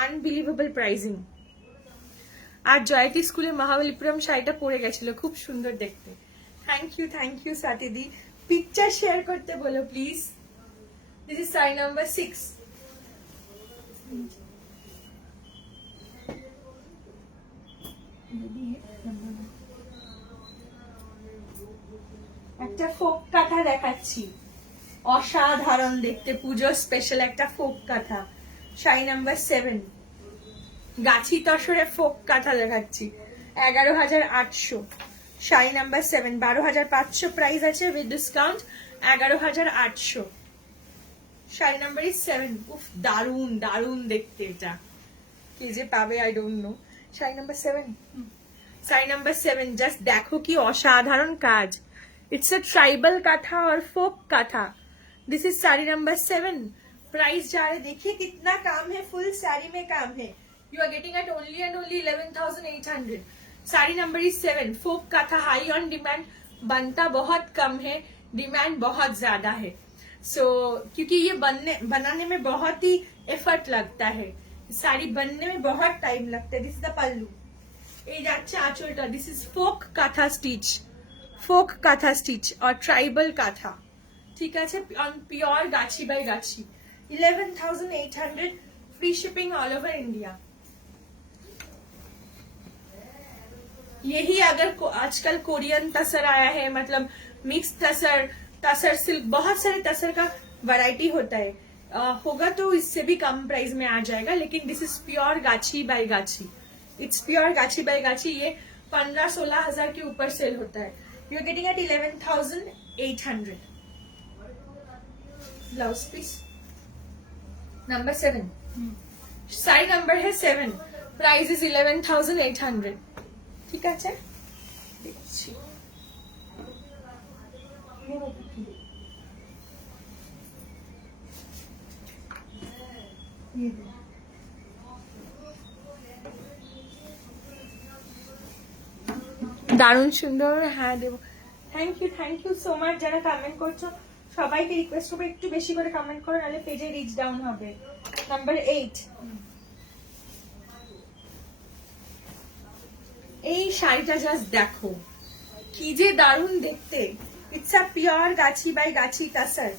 Unbelievable pricing. আর জয়তী স্কুলে মহাবলীপুরম শাড়িটা পরে গেছিল, খুব সুন্দর দেখতে। থ্যাংক ইউ সাথীদি। পিকচার শেয়ার করতে বলো please. This is sari number 6। একটা ফোক কাঁথা দেখাচ্ছি, অসাধারণ দেখতে, পুজো স্পেশাল একটা ফোক কাঁথা। শাড়ি নাম্বার 7। গাছি তসরে ফোক কাঁথা দেখাচ্ছি 11,800 শাড়ি নাম্বার 7 12,500 প্রাইস আছে উইথ ডিসকাউন্ট 11,800 শাড়ি নাম্বার 7 উফ দারুন দারুন দেখতে এটা কে যে পাবে I don't know sari number 7 sari number 7 just দেখো কি অসাধারণ কাজ इट्स अ ट्राइबल काथा और folk kantha this is sari number 7 price जा रहे देखिए कितना काम है फुल साड़ी में काम है you are getting at only and only 11,800 sari number is 7 folk kantha high on demand बनता बहुत कम है डिमांड बहुत ज्यादा है सो क्योंकि ये बनाने में बहुत ही एफर्ट लगता है साड़ी बनने में बहुत टाइम लगता है दिस इज द पल्लू ये যাচ্ছে আঁচলটা this is folk kantha stitch folk kantha stitch और ट्राइबल काथा ठीक है ऑन प्योर गाछी by gachhi 11,800 free shipping all over India यही अगर आजकल कोरियन तसर आया है मतलब मिक्स तसर तसर सिल्क बहुत सारे तसर का वैरायटी होता है होगा तो इससे भी कम प्राइस में आ जाएगा लेकिन दिस इज प्योर गाछी बाय गाछी इट्स प्योर गाछी बाय गाछी ये 15-16 हजार के ऊपर सेल होता है you are getting at 11,800 blouse piece number 7 side number है 7 प्राइस इज 11,800 ठीक है देखिए দারুণ সুন্দর হ্যাঁ দেবো থ্যাংক ইউ সো মাচ যারা কমেন্ট করছো সবাইকে রিকোয়েস্ট করবো একটু বেশি করে কমেন্ট করো নাহলে পেজে রিচ ডাউন হবে নাম্বার 8 এই শাড়িটা জাস্ট দেখো কি যে দারুণ দেখতে इट्स अ प्योर गाछी बाय गाछी टसर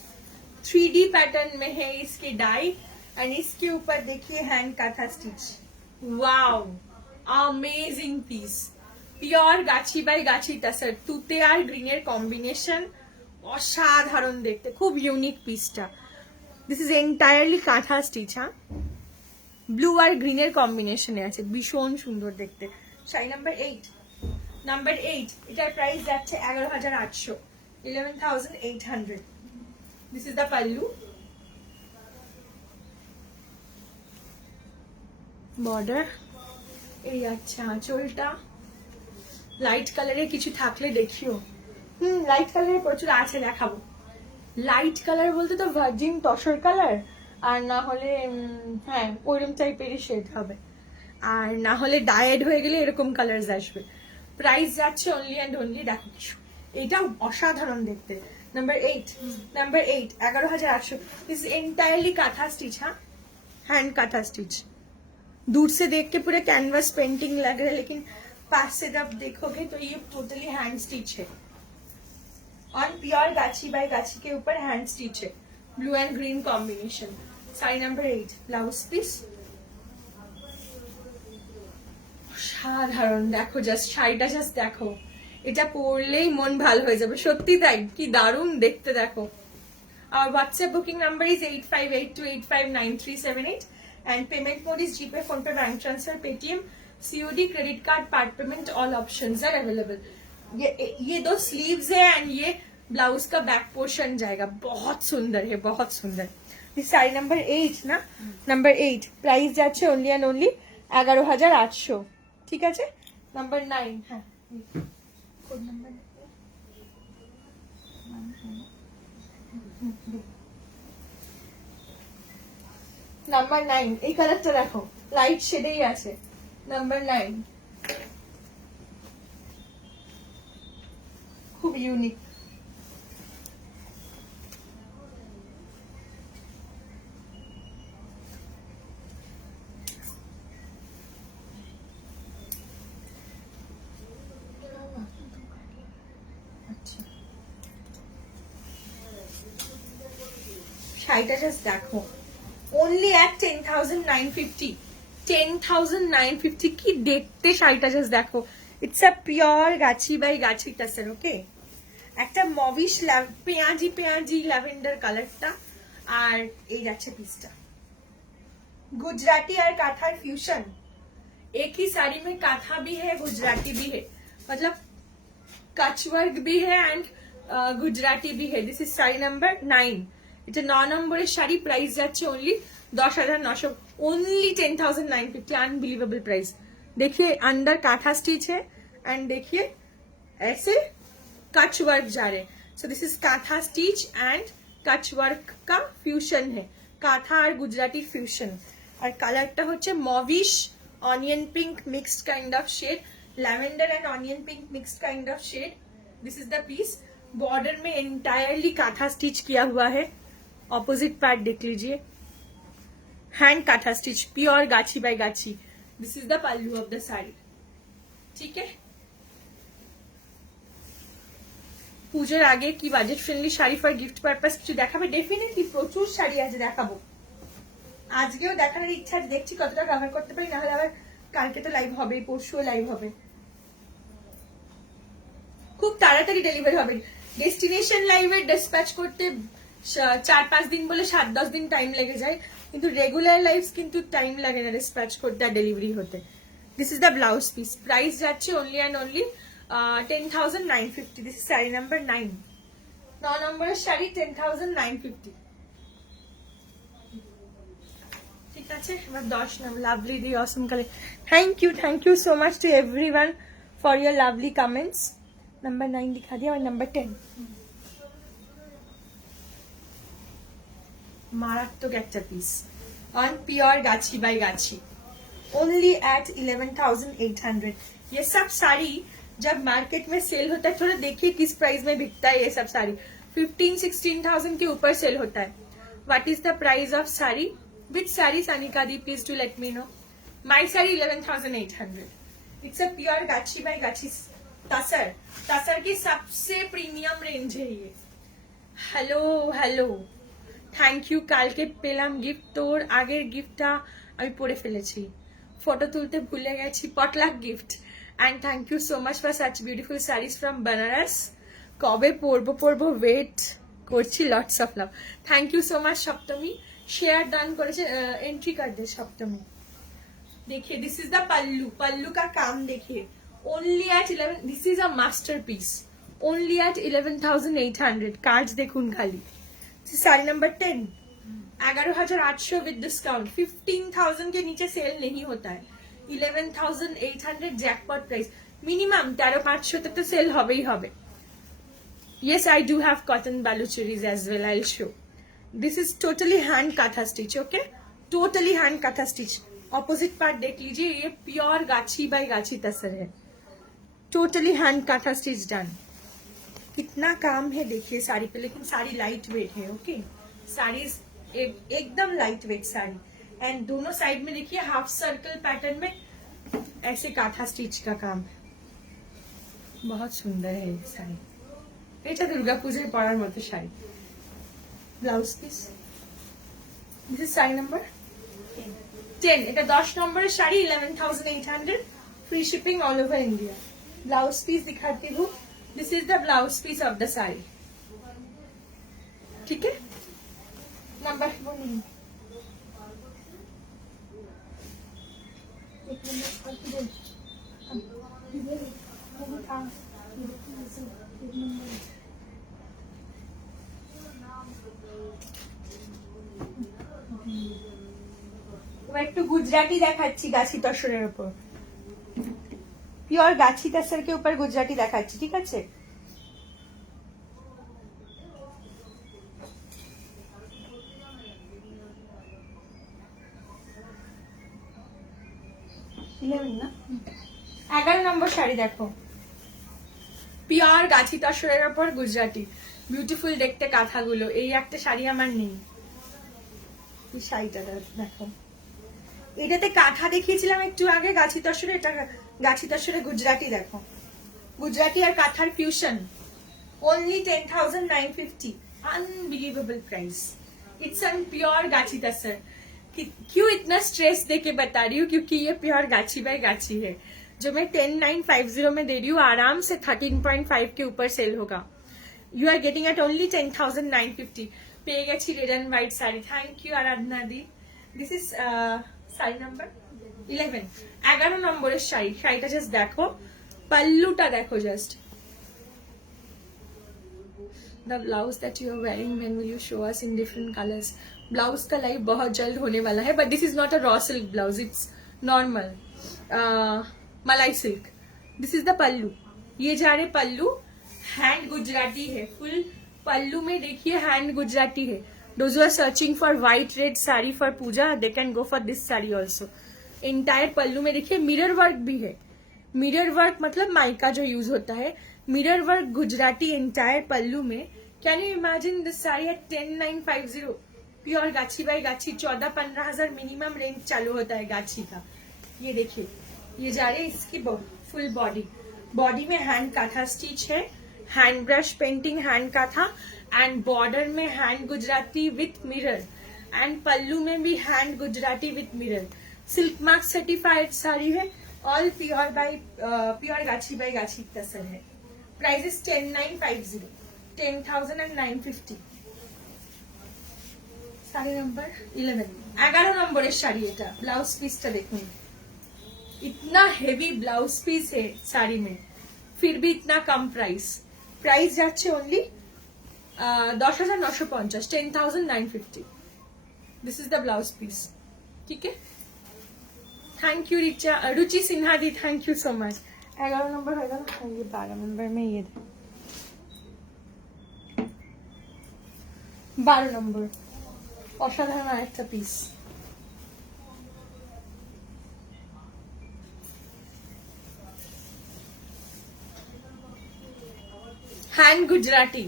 3D पैटर्न में है इसके डाई एंड इसके ऊपर देखिए hand kantha stitch wow amazing piece pure गाछी बाय गाछी टसर তুতে আর গ্রিনের কম্বিনেশন অসাধারণ দেখতে খুব ইউনিক পিসটা দিস ইজ এন্টায়ারলি কাঁথা স্টিচ হ্যাঁ ব্লু আর গ্রিনের কম্বিনেশনে আছে ভীষণ সুন্দর দেখতে শাড়ি নাম্বার 8 এটার প্রাইস যাচ্ছে 11,800 11,800 this is the pallu border এই আচ্ছা আঁচলটা লাইট কালারের কিছু থাকলে দেখিও লাইট কালারের প্রচুর আছে দেখাবো লাইট কালার বলতে তো ভার্জিন তসর কালার আর না হলে হ্যাঁ ওইরকম টাইপেরই শেড হবে আর না হলে ডায়েড হয়ে গেলে এরকম কালার আসবে প্রাইস যাচ্ছে অনলি অ্যান্ড অনলি দেখো কিছু এটাও অসাধারণ দেখতে number 8 11,800 is entirely kantha stitch हाँ हैंड काथा स्टिच दूर से देख के पूरे कैनवस पेंटिंग लग रहा है लेकिन पास से जब देखोगे तो ये टोटली हैंड स्टिच है ऑन प्योर गाछी बाय गाछी के ऊपर हैंड स्टिच है blue and green combination sari number 8 blouse piece সাধারণ দেখো জাস্ট শাড়িটা জাস্ট দেখো এটা পরলেই মন ভালো হয়ে যাবে সত্যি তাই কি দারুণ দেখতে দেখো আর WhatsApp booking number is 8582859378 and payment mode is GPay PhonePe bank transfer Paytm COD credit card part payment all options are available ये 2 स्लीव्स है एंड ये ब्लाउज का बैक पोर्शन जाएगा बहुत सुंदर है बहुत सुंदर ये साड़ी नंबर 8 ना नंबर 8 प्राइस যাচ্ছে ओनली एंड ओनली 11,800 ठीक है नंबर 9 हाँ कोड नंबर नंबर 9 এই কালারটা দেখো লাইট শেডেই আছে नंबर 9 খুব ইউনিক শাড়িটা জাস্ট দেখো only at 10,950 10,950 কি দেখতে শাড়িটা জাস্ট দেখো it's a pure gachhi by গাছি টাসের ওকে একটা মভিশ পেঁয়াজি পেঁয়াজি ল্যাভেন্ডার কালারটা আর এই যাচ্ছে পিসটা গুজরাটি আর কাঁথার ফিউশন एक ही साड़ी में काथा भी है, गुजराती भी है, मतलब कच वर्क भी है एंड गुजराती भी है। This is sari number 9। এটা 9 নম্বরের শাড়ি, প্রাইস যাচ্ছে ओनली 10,900, ओनली 10,950। Unbelievable price. देखिए अंदर काथा स्टिच है एंड देखिए ऐसे कच वर्क जा रहे। So this is kantha stitch and Kutch work का फ्यूजन है, काथा और गुजराती फ्यूजन। और कलरটা হচ্ছে mauvish onion pink mixed kind of shade, lavender and onion pink mixed kind of shade. This is the piece. Border में एंटायरली काथा स्टिच किया हुआ है। ऑपोजिट पार्ट देख लीजिए, हैंड काथा स्टिच, प्योर गाछी by gachi. This is the pallu of the sari. ठीक है, পুজোর আগে কি budget friendly sari for gift purpose কিছু দেখাবে? ডেফিনেটলি প্রচুর শাড়ি আছে, দেখাবো। আজকেও দেখানোর ইচ্ছা আছে, দেখছি কতটা কভার করতে পারি, নাহলে আবার কালকে তো লাইভ হবে, পরশুও লাইভ হবে। খুব তাড়াতাড়ি ডেলিভারি হবে। ডেস্টিনেশন লাইভে ডিসপ্যাচ করতে 4-5 দিন বলে 7-10 দিন টাইম লেগে যায়, কিন্তু রেগুলার লাইভস কিন্তু টাইম লাগে না ডিসপ্যাচ করতে আর ডেলিভারি হতে। This is the blouse piece. Price যাচ্ছে only and only 10,950। This is sari number 9। 9 নম্বরের শাড়ি 10,950। ঠিক আছে, এবার 10 নম্বর lovely the awesome colour. Thank you so much to everyone for your lovely comments. Number 9 दिखा दिया और नंबर 10 मारात्मक একটা পিস ऑन प्योर गाछी बाय गाछी, ओनली एट 11,800। ये सब साड़ी जब मार्केट में सेल होता है, थोड़ा देखिए किस प्राइस में बिकता है। ये सब साड़ी 15-16,000 के ऊपर सेल होता है। What is the price of sari? Which sari Sanika di, please to let me know. My sari 11,800। It's a pure गाछी बाय गाछी तसर की सबसे प्रीमियम रेंज है ये। Hello thank you. কালকে পেলাম গিফট, তোর আগের গিফটটা আমি পড়ে ফেলেছি, ফটো তুলতে ভুলে গেছি। Potluck gift and thank you so much for such beautiful saris from Benaras. কবে পরবো ওয়েট করছি। Lots of love. Thank you so much. Saptami share done করেছে, এন্ট্রি কার্ড দে সপ্তমী। देखिए दिस इज द पल्लू का काम देखिए, only at 11। this is a masterpiece, only at 11,800। Cards देखुन खाली। Sari number 10 11,800 with discount. 15,000 के नीचे सेल नहीं होता है। 11,800 जैकपॉट प्राइस। मिनिमम 13,500 तक तो सेल होबे ही होबे। yes I do have cotton balucheries as well, I'll show। this is totally hand katha stitch, okay, totally hand katha stitch। Opposite part देख लीजिए, ये प्योर गाछी बाय गाछी तसर है, totally hand kantha stitch done. कितना काम है देखिए साड़ी पे, लेकिन साड़ी लाइट वेट है। ओके, साड़ी एकदम लाइट वेट साड़ी। एंड दोनों साइड में देखिए हाफ सर्कल पैटर्न में ऐसे काथा स्टिच का काम है। बहुत सुंदर है ये साड़ी। এটা দুর্গা পূজায় পরার মতো sari. Blouse piece. This is sari number 10। এটা 10 নম্বরের sari, 11,800, free shipping all over India. Blouse piece दिखाती हूँ। This is the blouse piece of the sari. ठीक है, नंबर 1। একটু গুজরাটি দেখাচ্ছি গাছি তসরের উপর, পিওর গাছি তসর के ऊपर गुजराती দেখাচ্ছি। ঠিক আছে, না 11 নম্বর শাড়ি দেখো, পিওর গাছি তসরের উপর গুজরাটি। বিউটিফুল দেখতে কাঁথাগুলো। এই একটা শাড়ি আমার নেই, এই শাড়িটা দেখো। এটাতে কাঁথা দেখিয়েছিলাম একটু আগে গাছি তসরে, এটা গাছি তসরে গুজরাটি দেখো। गुजराती और काथार fusion, only 10,950। Unbelievable price. It's an pure gachhi tussar. क्यों इतना स्ट्रेस देके बता रही हूँ? क्योंकि ये प्योर गाछी बाय गाछी है, जो मैं 10,950 में दे रही हूँ। आराम से 13.5 के ऊपर सेल होगा। You are getting at only 10,950। পেয়ে গেছি red and white sari. Thank you Aradhana di. This is sari number 11, 11 নম্বরের শাড়ি। শাড়িটা জাস্ট দেখো, পাল্লুটা দেখো just. The blouse that you are wearing, when will you show us in different colors? Blouse का live बहुत जल्द होने वाला है, but this is not a raw silk blouse, it's normal मलाई silk. This is the पल्लू, ये जा रहे पल्लू, हैंड गुजराती है, फुल पल्लू में देखिए हैंड गुजराती है। Those who are searching for white red sari for Puja, they can go for this sari also. Entire पल्लू में देखिए मिरर वर्क भी है। मिरर वर्क मतलब माइका जो यूज होता है, mirror work Gujarati entire pallu में। Can you imagine this sari at 10950, pure गाछी बाई गाछी। 14-15 हजार मिनिमम रेंज चालू होता है गाछी का। ये देखिए, ये जा रही है इसकी फुल बॉडी। बॉडी में हैंड काथा स्टिच है, hand brush painting hand kantha, and border में hand Gujarati with mirror, and pallu में भी hand Gujarati with mirror. Silk mark certified sari है, ऑल प्योर गाछी बाई गाछी तसर है। Price is 10950, 10,950। শাড়ি নাম্বার 11, 11 নম্বরের শাড়ি এটা। ব্লাউজ পিসটা দেখুন, इतना हेवी ब्लाउज पीस है साड़ी में, फिर भी इतना कम प्राइस। प्राइस যাচ্ছে only 10,950, 10,950। This is the blouse piece, ठीक है। Thank you Ruchi Sinha di, thank you so much. 11 number हो गया, ये 12 नंबर में ये 12 নম্বর অসাধারণ আরেকটা পিস। হ্যান্ড গুজরাটি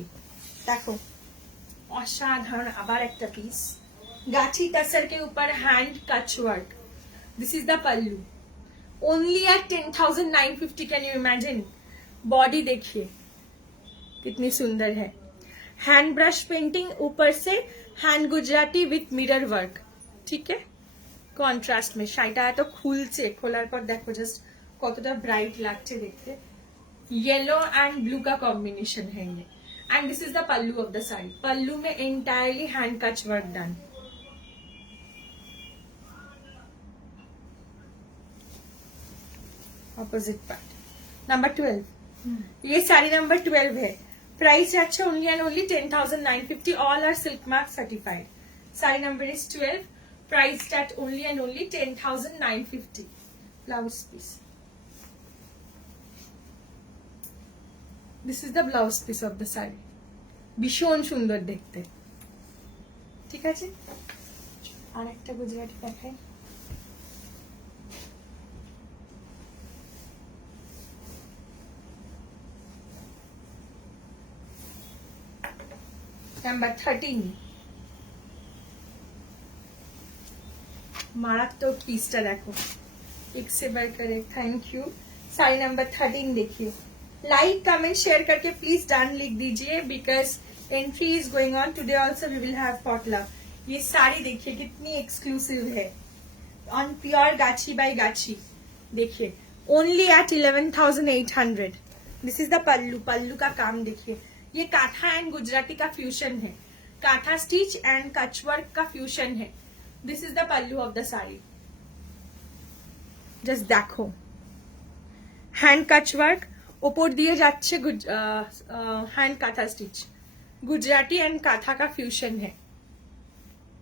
দেখো, অসাধারণ আবার একটা পিস। গাছি टसर के ऊपर hand Kutch work. This is the pallu, only at 10,950। Can you imagine? Body देखिए कितनी सुंदर है। हैंड ब्रश पेंटिंग, ऊपर से hand Gujarati with mirror work, ठीक है। कॉन्ट्रास्ट में শাড়িটা এত খুলছে, খোলার পর দেখো জাস্ট কতটা ব্রাইট লাগছে দেখতে। येलो एंड ब्लू का कॉम्बिनेशन है ये, and this is the pallu of the sari. Pallu में entirely hand Kutch work done. Opposite part number 12, ये साड़ी नंबर 12 है। प्राइस যাচ্ছে only and only 10,950, all are silk mark certified. Sari number is 12, price at only and only 10,950। Blouse piece, this is the blouse piece of the sari. ভীষণ সুন্দর দেখতে, ঠিক আছে। আর একটা গুজরাটি দেখাই। नंबर 13, मारात्मक पीसটা देखो, एक से बढ़कर एक। Thank you. साड़ी नंबर 13 देखिए। लाइक कमेंट शेयर करके प्लीज डन लिख दीजिए, because entry is going on. Today also we will have potluck. ये साड़ी देखिए कितनी एक्सक्लूसिव है, ऑन प्योर गाछी बाई गाछी। देखिए only at 11,800। This is the pallu. Pallu का काम देखिए, ये काथा एंड गुजराती का फ्यूजन है, kantha stitch and Kutch work का फ्यूजन है। This is the pallu of the sari. Just देखो, हैंड कच वर्क, ওপর দিয়ে যাচ্ছে hand kantha stitch. Gujarati and kantha का फ्यूजन है,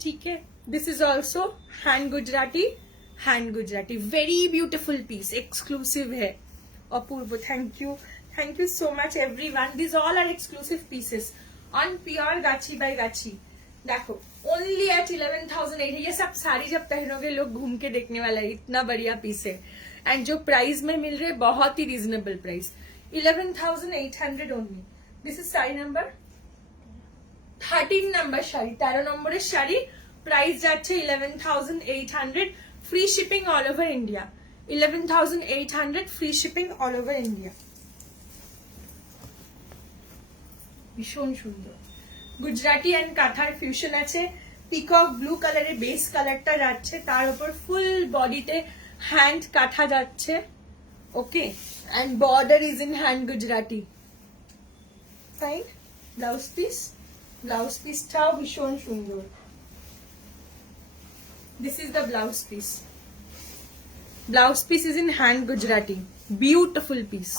ठीक है। This is also hand Gujarati, hand Gujarati. Very beautiful piece, exclusive है। अपूर्व, thank you so much everyone. This all are exclusive pieces on pure गाछी बाई गाछी। देखो ओनली एट 11,800। ये सब साड़ी जब पहनोगे लोग घूम के देखने वाला है, इतना बढ़िया पीस है। एंड जो प्राइस में मिल रहे बहुत ही reasonable price, 11,800 only. This is sari number 13 number sari. 13 নম্বরের শাড়ি। প্রাইস যাচ্ছে 11,800, free shipping all over India. 11,800 free shipping all over India. ভীষণ সুন্দর। গুজরাটি এন্ড কাঁথার ফিউশন আছে। পিকক ব্লু কালারের বেস কালারটা যাচ্ছে, তার উপর ফুল বডিতে হ্যান্ড কাঁথা যাচ্ছে, okay. And border is in hand Gujarati. Fine. Blouse piece, blouse পিসটাও ভীষণ সুন্দর। This is the blouse piece. Blouse piece is in hand Gujarati. Beautiful piece.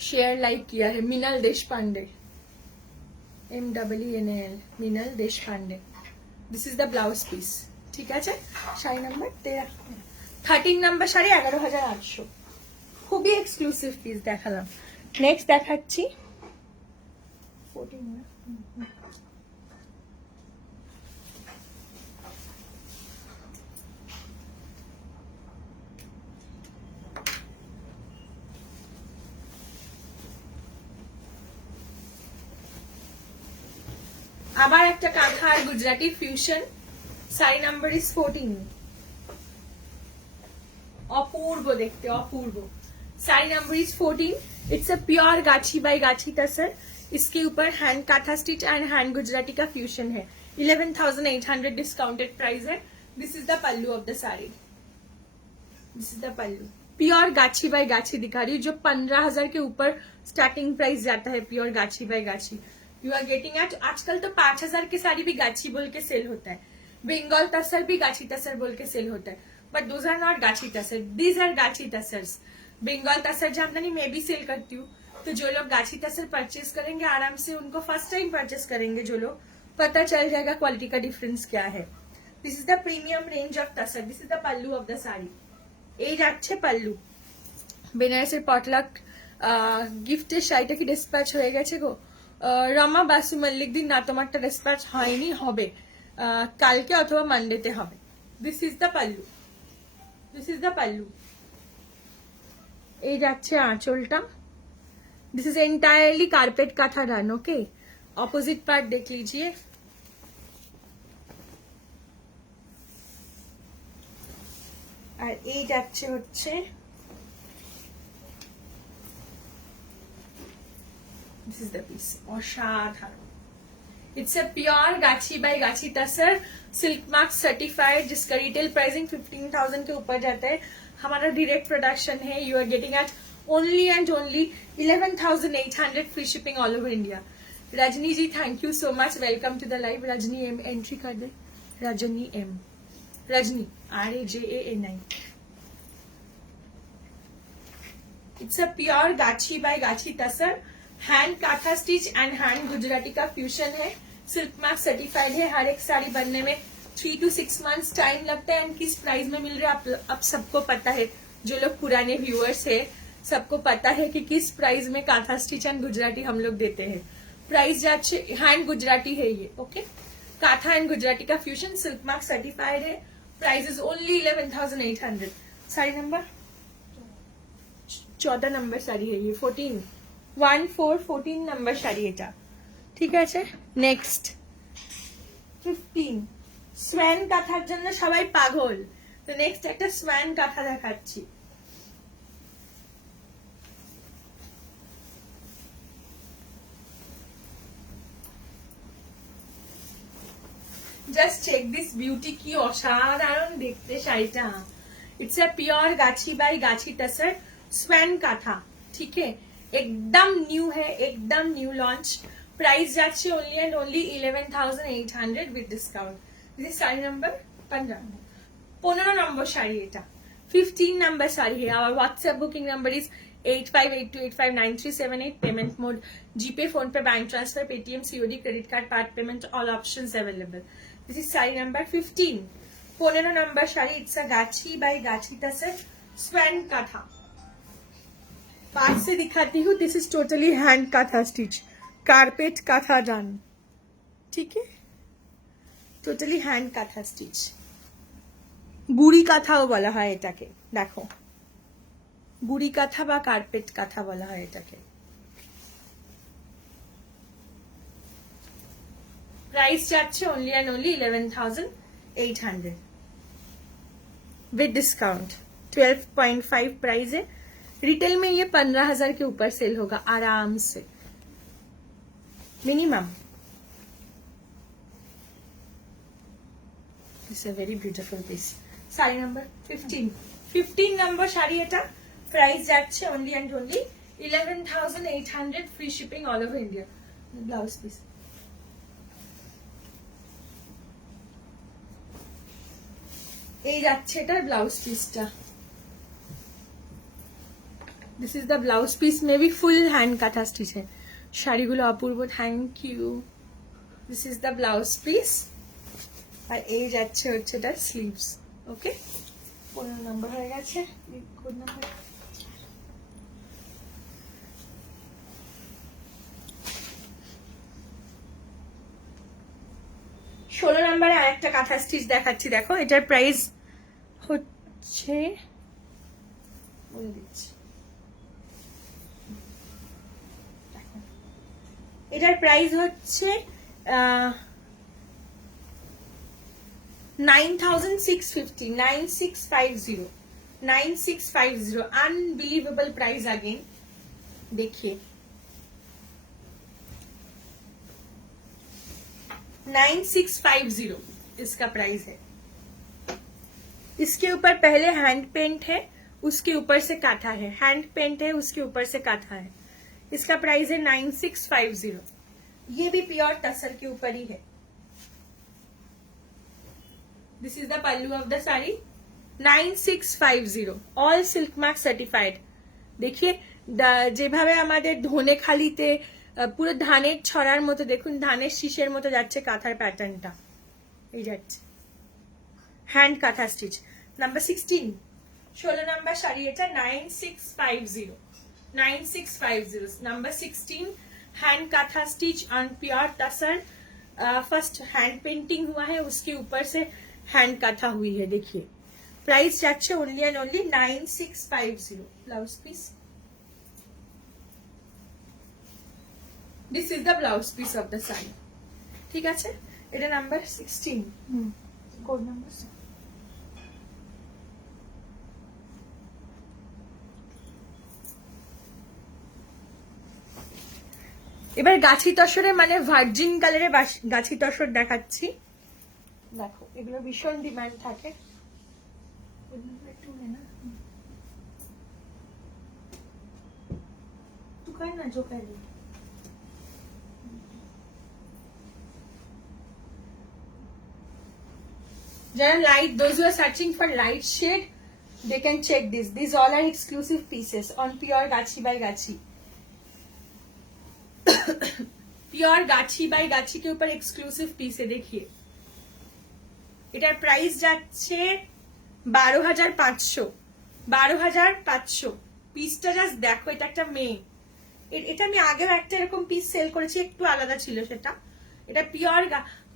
Share like किया है मिनल Deshpande. MWNL Minal Deshpande. This is the blouse piece. ठीक है sari number 13 number sari 11,800 খুবই exclusive piece দেখালাম। Next দেখাচ্ছি 14 না আবার একটা কাঁথা আর Gujarati fusion sari number is 14 অপূর্ব দেখতে অপূর্ব sari number is 14 it's a pure गाछी बाय गाछी टसर इसके ऊपर hand kantha stitch and hand Gujarati का फ्यूजन है 11,800 डिस्काउंटेड प्राइस है this is the pallu of the sari this is the pallu pure गाछी बाय गाछी दिखा रही हूँ जो 15,000 के ऊपर स्टार्टिंग प्राइस जाता है प्योर गाछी बाय गाछी यू आर गेटिंग एट आजकल तो 5,000 की साड़ी भी गाछी बोल के सेल होता है बंगाल तसर भी गाछी तसर बोल के सेल होता है बट दोज आर नॉट गाछी तसर दीज आर गाछी तसर्स बंगाल तसर जामदानी मैं भी सेल करती हूँ तो जो लोग गाछी तसर परचेज करेंगे आराम से उनको फर्स्ट टाइम परचेज करेंगे जो लोग पता चल जाएगा क्वालिटी का डिफरेंस क्या है this is the premium range of tussar this is the pallu of the sari এই যাচ্ছে পল্লু বেনারসের পটলাক গিফটের শাড়িটা কি ডিসপ্যাচ হয়ে গেছে গো রমা বাসু মল্লিক দিন না তোমারটা ডিসপ্যাচ হয়নি হবে কালকে অথবা মানডেতে হবে this is the pallu this is the pallu এই যাচ্ছে আঁচলটা this is entirely carpet kantha done okay opposite part देख लीजिए और এই যাচ্ছে হচ্ছে दिस इज द पीस অসাধারণ इट्स अ प्योर गाछी बाय गाछी तसर सिल्क मार्क सर्टिफाइड जिसका रिटेल प्राइसिंग 15,000 के ऊपर जाता है हमारा डायरेक्ट प्रोडक्शन है you are getting at only and only 11,800 free shipping all over India Rajni ji thank you so much welcome to the live Rajani M entry कर दे Rajani M Rajani RAJANI it's a pure गाछी by गाछी tussar hand kantha stitch and hand Gujarati का fusion है silk mark certified है हर एक साड़ी बनने में 3 to 6 months टाइम लगता है एंड किस प्राइस में मिल रहा है अब सबको पता है जो लोग पुराने व्यूअर्स है सबको पता है कि किस प्राइस में काथा स्टिच एंड गुजराती हम लोग देते हैं प्राइस जाच्छे हैंड गुजराती है ये ओके काथा एंड गुजराती का फ्यूजन सिल्क मार्क सर्टिफाइड है price is only 11,800 sari number 14 number sari है ये 14 नंबर শাড়ি এটা ঠিক আছে নেক্সট 15 সোয়ান কাঁথার জন্য সবাই পাগল তো নেক্সট একটা সোয়ান কাঁথা দেখাচ্ছি জাস্ট চেক দিস বিউটি কি অসাধারণ দেখতে শাড়িটা इट्स अ प्योर गाछी बाय गाछी टसर स्वैन काथा ठीक है एकदम न्यू है एकदम न्यू लॉन्च प्राइस जाच्छे only and only 11,800 with discount this is sari number 15 number sari एटा 15 नंबर साड़ी है our WhatsApp booking number is 8582859378 payment mode GPay PhonePe bank transfer Paytm COD credit card part payment all options available this is sari number 15 15 number sari it's a gachi by गाछी तसर swan काथा पास से दिखाती हूँ this is totally hand kantha stitch carpet kantha done ठीक है totally hand kantha stitch बुड़ी काथाओ বলা হয় এটাকে দেখো বুড়ি কাঁথা বা কার্পেট কাঁথা বলা হয় এটাকে प्राइस যাচ্ছে only and only 11,800 with discount 12.5 price है रिटेल में ये 15,000 के ऊपर सेल होगा आराम से minimum it's a very beautiful piece sari number 15 number sari এটা प्राइस যাচ্ছে only and only 11,800 free shipping all over India blouse piece এই যাচ্ছে এটার ব্লাউজ পিসটা। This is the blouse piece, maybe full hand kantha স্টিচে। শাড়িগুলো অপূর্ব, thank you. This is the blouse piece, আর এই যাচ্ছে হচ্ছে এটার স্লিভস। ওকে, 15 নম্বর হয়ে গেছে। কোড নাম্বার 16 নম্বরে আরেকটা কাঁথা স্টিচ দেখাচ্ছি। দেখো এটার প্রাইস হচ্ছে, বলে দিচ্ছি, এটার প্রাইস হচ্ছে 9650, 9650, 9650। Unbelievable price again. देखिए 9650 इसका प्राइस है। इसके ऊपर पहले हैंड पेंट है, उसके ऊपर से काथा है, हैंड पेंट है, उसके ऊपर से काथा है। इसका प्राइस है 9650। ये भी प्योर तसर के ऊपर ही है। This is the pallu of the sari, 9650, all silk mark certified. देखिए যেভাবে আমাদের ধনে খালিতে পুরো ধানের ছড়ার মতো, দেখুন ধানের শীষের মতো যাচ্ছে কাঁথার প্যাটার্নটা, এই যাচ্ছে hand kantha stitch. Number 16, 16 number sari এটা, 9650, 9650। Number 16, hand kantha stitch on pure tussar. First hand painting हुआ है, उसके ऊपर से हैंड काथा हुई है। देखिए प्राइस যাচ্ছে only and only 9650। Blouse piece, this is the blouse piece of the sari. ठीक আছে, এটা নাম্বার 16। কোড নাম্বার এবার গাছি তসরে মানে ভার্জিন কালারে গাছি তসর দেখাচ্ছি। দেখো এগুলো ভীষণ ডিমান্ড থাকে। যারা light, those who are searching for light shade, they can check this. These all are exclusive pieces on pure gachi by gachi। Pure गाछी बाय गाछी के ऊपर एक्सक्लूसिव पीस है। देखिए এটার প্রাইস যাচ্ছে 12500, 12500। পিসটা জাস্ট দেখো, এটা একটা মেয়ে, এটা আমি আগেও একটা এরকম পিস সেল করেছি, একটু আলাদা ছিল সেটা। এটা পিওর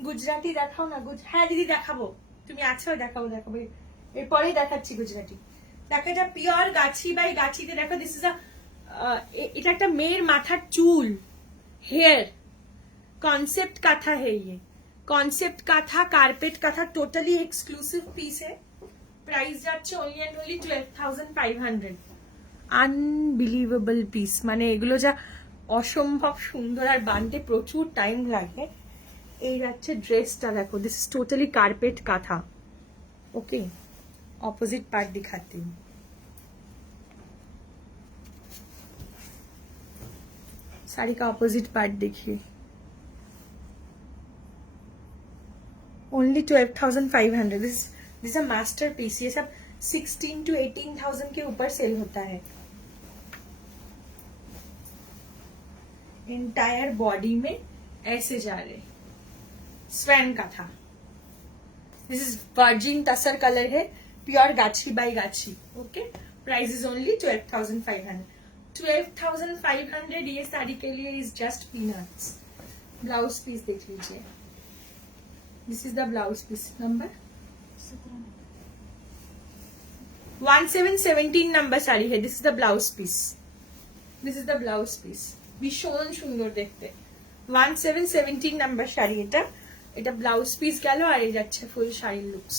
গুজরাটি। দেখাও না হ্যাঁ দিদি দেখাবো, তুমি আছো, দেখাবো দেখাবো, এরপরেই দেখাচ্ছি গুজরাটি। দেখো এটা পিওর গাছি বাই গাছিতে। দেখো দিস ইজ এটা একটা মেয়ের মাথার চুল, हेयर कॉन्सेप्ट काथा है। ये concept kantha, carpet kantha, totally exclusive piece है। प्राइस যাচ্ছে only and only 12500। Unbelievable piece, মানে এগুলো যা অসম্ভব সুন্দর আর বানতে প্রচুর টাইম লাগে। এই যাচ্ছে ড্রেসটা, দেখো this is totally carpet kantha. Okay, opposite part दिखाती हूँ। साड़ी का ऑपोजिट पार्ट देखिए, only 12500। This a masterpiece. ये सब 16 to 18,000 के ऊपर सेल होता है। इंटायर बॉडी में ऐसे जा रहे, स्वैन का था। This is virgin tussar colour है, प्योर गाछी by gachi. Okay, price is only 12,500। 12,500 ये साड़ी के लिए is just peanuts. Blouse piece देख लीजिए, this is the blouse piece. Number 1717 number sari है। This is the blouse piece, this is the blouse piece. ভীষণ সুন্দর দেখতে। 1717 নাম্বার শাড়ি এটা। এটা ব্লাউজ পিস গেল, আর এই যাচ্ছে ফুল শাড়ির লুকস।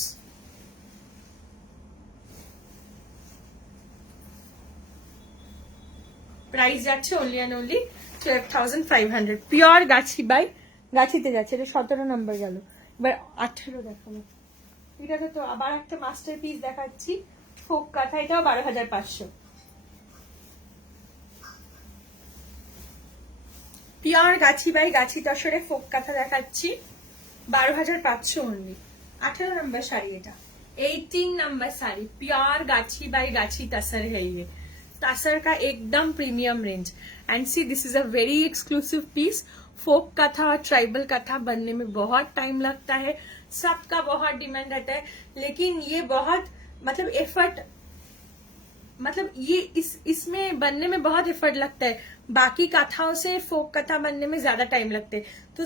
প্রাইস যাচ্ছে only and only 12,500। Pure gachhi by গাছিতে যাচ্ছে। এটা 17 নম্বর গেল, এবার 18 দেখাবো। এটাকে তো আবার একটা মাস্টার পিস দেখাচ্ছি, ফোক কাঁথা। এটাও 12,500। পিওর গাছি বাই গাছি তসরে ফোক কাঁথা দেখাচ্ছি, 12,500 ओनली। 18 নম্বর শাড়ি এটা। 18 नंबर साड़ी, प्योर गाछी बाई गाछी तसर है ये, तसर का एकदम premium range. And see this is a very exclusive piece. Folk का था और ट्राइबल का था, बनने में बहुत टाइम लगता है, सबका बहुत डिमांड रहता है, लेकिन ये बहुत मतलब एफर्ट, मतलब ये इसमें बनने में बहुत एफर्ट लगता है। बाकी कथाओं से फोक कथा बनने में ज्यादा टाइम लगते हैं, तो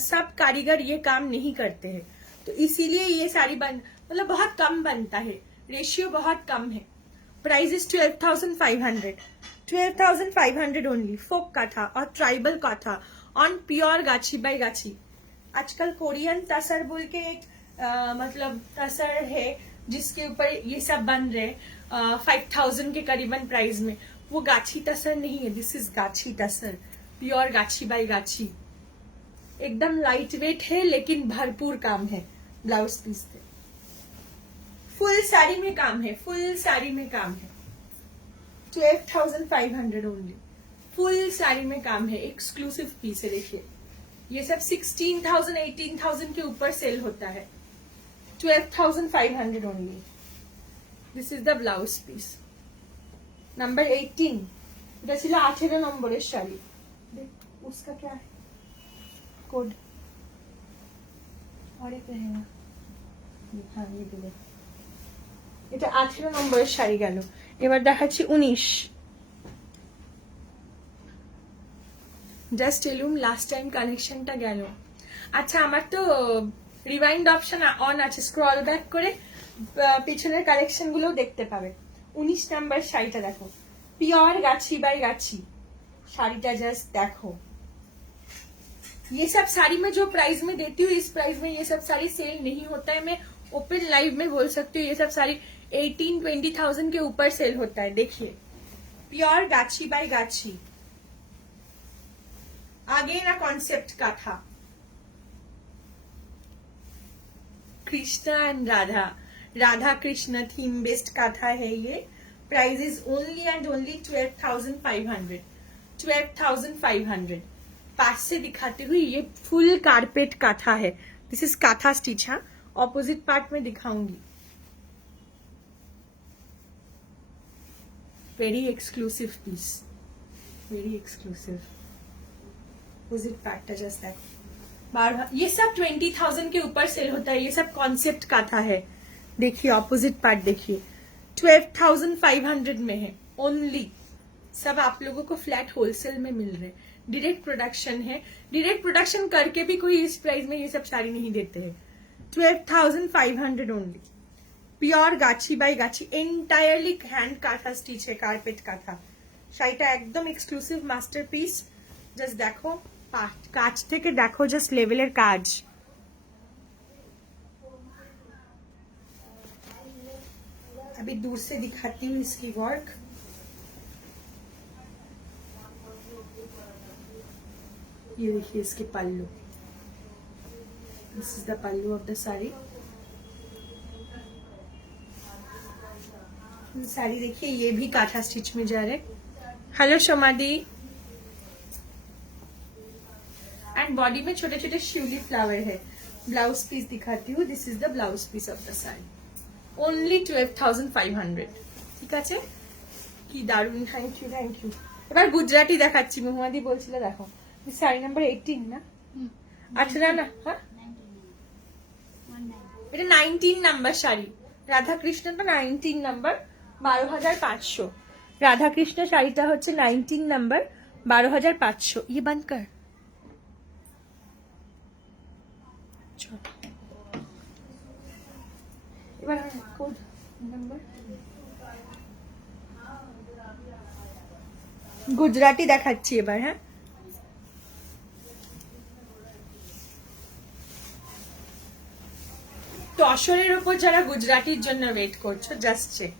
सब कारीगर ये काम नहीं करते हैं, तो इसीलिए ये साड़ी मतलब बहुत कम बनता है, रेशियो बहुत कम है। Price is 12,500, 12,500 only. फोक कथा और ट्राइबल कथा ऑन प्योर गाछी बाई गाछी। आजकल कोरियन तसर बोल के एक मतलब तसर है जिसके ऊपर ये सब बन रहे 5,000 के करीबन प्राइस में, वो गाछी तसर नहीं है, दिस इज गाछी तसर, प्योर गाछी बाई गाछी। एकदम लाइट वेट है लेकिन भरपूर काम है। ब्लाउज पीस पे फुल साड़ी में काम है, फुल साड़ी में काम है। 12,500 ओनली, फुल साड़ी में काम है, एक्सक्लूसिव पीस है। देखिए ये सब 16,000 18,000 के ऊपर सेल होता है, 12,500 only. This is the blouse piece number 18। এটা ছিল 18 নম্বরের শাড়ি। उसका क्या है कोड? और एक रहेगा, हाँ ये दिले। এটা 18 নম্বরের শাড়ি গেল। এবার দেখাচ্ছি 19। জাস্ট এলুম লাস্ট টাইম কালেকশনটা গেল। আচ্ছা আমার তো রিওয়াইন্ড অপশন অন আছে, স্ক্রল ব্যাক করে পিছনের কালেকশন গুলো দেখতে পাবে। 19 नंबर শাড়িটা দেখো, प्योर गाछी बाई गाछी। শাড়িটা জাস্ট দেখো। ये सब साड़ी में जो प्राइस में देती हूँ, इस प्राइस में ये सब साड़ी सेल नहीं होता है। मैं ओपन लाइव में बोल सकती हूँ, ये सब साड़ी 18-20,000 के ऊपर सेल होता है। देखिए प्योर गाछी बाई गाछी। आगे ना कॉन्सेप्ट का था Krishna and Radha, Radha Krishna theme based kantha है ये। Price is only and only 12,500, 12,500। पास से दिखाती हुई ये फुल कारपेट काथा है, दिस इज काथा स्टिच। हाँ ऑपोजिट पार्ट में दिखाऊंगी। Very exclusive piece, very exclusive. Opposite part just देखो, बार ये सब 20,000 के ऊपर सेल होता है, ये सब कॉन्सेप्ट काथा है। देखिए ऑपोजिट पार्ट देखिए, 12,500 में है ओनली। सब आप लोगों को फ्लैट होलसेल में मिल रहे, डायरेक्ट प्रोडक्शन है। डायरेक्ट प्रोडक्शन करके भी कोई इस प्राइस में ये सब साड़ी नहीं देते हैं। 12,500 ओनली, प्योर गाछी बाई गाछी, एंटायरली हैंड काथा स्टिच है, कारपेट काथा। শাড়িটা একদম এক্সক্লুসিভ মাস্টারপিস। জাস্ট দেখো কাজ থেকে দেখো, জাস্ট লেভেলের কাজ। अभी दूर से दिखाती हूँ इसकी वर्क। ये देखिए इसके pallu, this is the pallu of the sari. Sari देखिए ये भी काथा स्टिच में जा रहे। हेलो शोमादी। एंड बॉडी में छोटे छोटे शिवली फ्लावर है। ब्लाउज पीस दिखाती हूँ, this is the blouse piece of the sari, only 12,500। ঠিক আছে, কি দারুণ। Thank you thank you. এবার গুজরাটি দেখাচ্ছি, মহুয়াদি বলছিল দেখো। শাড়ি নাম্বার 18 না 18 না, হ্যাঁ এটা 19 নাম্বার শাড়ি। রাধা কৃষ্ণটা 19 নাম্বার, 12,500। রাধা কৃষ্ণ শাড়িটা হচ্ছে 19 নাম্বার, 12,500। ये बंद कर। এবার কোড নাম্বার গুজরাটি দেখাচ্ছি এবার। হ্যাঁ তসরের উপর যারা গুজরাটির জন্য ওয়েট করছো, জাস্ট চেক।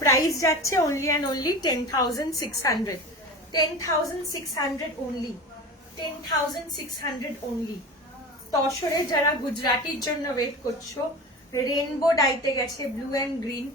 প্রাইস যাচ্ছে only and only 10,600, 10,600 only, 10,600 only. তসরে যারা গুজরাটির জন্য ওয়েট করছো, रेनबो डाइटे गए, blue and green,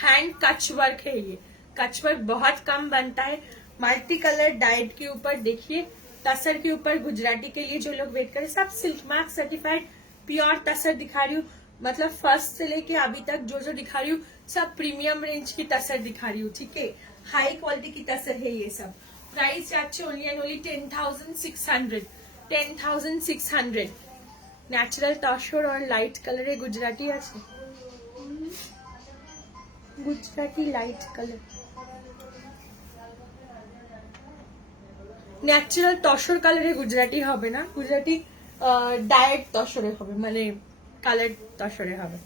hand Kutch work है। ये कच वर्क बहुत कम बनता है। मल्टी कलर डाइट के ऊपर देखिए, तसर के ऊपर गुजराती के लिए जो लोग वेट करें, सब सिल्क मार्क सर्टिफाइड प्योर तसर दिखा रही हूँ। मतलब फर्स्ट से लेके अभी तक जो जो दिखा रही हूँ सब प्रीमियम रेंज की तसर दिखा रही हूँ, ठीक है, हाई क्वालिटी की तसर है ये सब। प्राइस जाच्छे only and only 10,600, 10,600। Natural tussar আর লাইট কালারে গুজরাটি আছে, Gujarati light colour. Natural tussar কালারে গুজরাটি হবে না, গুজরাটি ডায়েট তসরে হবে, মানে কালার তসরে হবে।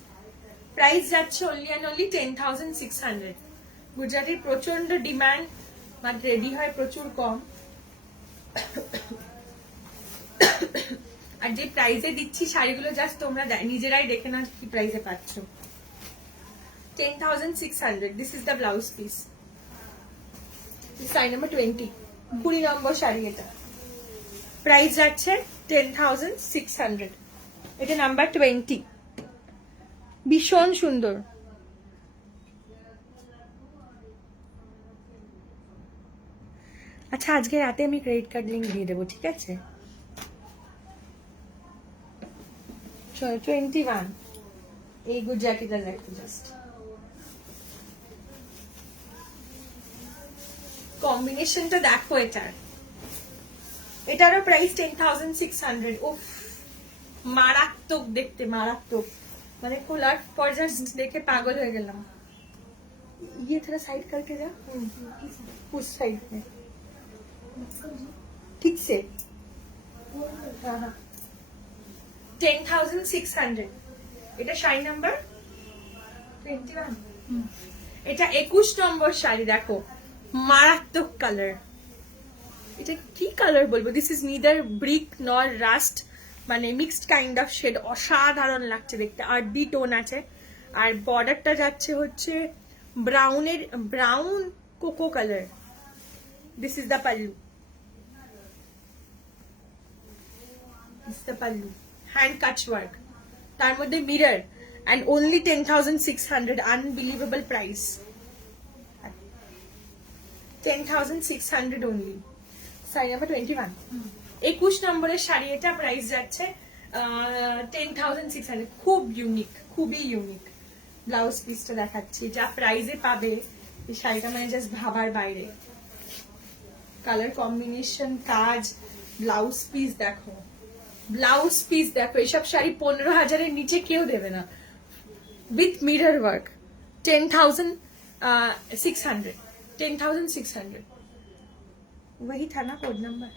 প্রাইস যাচ্ছে অনলি অ্যান্ড অনলি 10,600। গুজরাটির প্রচন্ড ডিমান্ড, বাট রেডি হয় প্রচুর কম। আর যে প্রাইসে দিচ্ছি শাড়িগুলো জাস্ট তোমরা নিজেরাই দেখে না কি প্রাইসে পাচ্ছ। 10,600। This is the blouse piece, sari number 20, 20 নম্বর শাড়ি এটা। প্রাইস যাচ্ছে 10,600। এটা নাম্বার 20, ভীষণ সুন্দর। আচ্ছা আজকে রাতে আমি ক্রেডিট কার্ড লিংক দিয়ে দেবো, ঠিক আছে? 21 এই গুজরাটিটা দেখো জাস্ট, কম্বিনেশনটা দেখো এটারও প্রাইস 10,600। উফ মারাত্মক দেখতে, মারাত্মক, মানে খোলার পর জাস্ট দেখে পাগল হয়ে গেলাম। ये थोड़ा साइड करके जा, उस साइड में ठीक से। हाँ हाँ 10,600। এটা শাড়ি নাম্বার 21, এটা 21 নম্বর শাড়ি। দেখো মারাত্মক কালার, এটা কি কালার বলবো, দিস ইজ নিদার ব্রিক নর রাস্ট, মানে মিক্সড কাইন্ড অফ শেড, অসাধারণ লাগছে দেখতে। আর্দি টোন আছে, আর বর্ডারটা যাচ্ছে হচ্ছে ব্রাউনের, brown cocoa colour. This is the pallu, this is the pallu, hand Kutch work, তার মধ্যে mirror, and only 10,600। Unbelievable price, 10,600 only. Sari number 21, 21 নম্বরের শাড়ি এটা। প্রাইস যাচ্ছে 10,600। খুব ইউনিক, খুবই ইউনিক। ব্লাউজ পিসটা দেখাচ্ছি, যা প্রাইসে পাবে এই শাড়িটা মানে জাস্ট ভাবার বাইরে। কালার কম্বিনেশন, কাজ, ব্লাউজ পিস দেখো, ব্লাউজ পিস দেখো। এইসব শাড়ি 15,000-এর নিচে কেউ দেবে না, উইথ মিরর ওয়ার্ক। 10,600, 10,600। वही था ना कोड नंबर।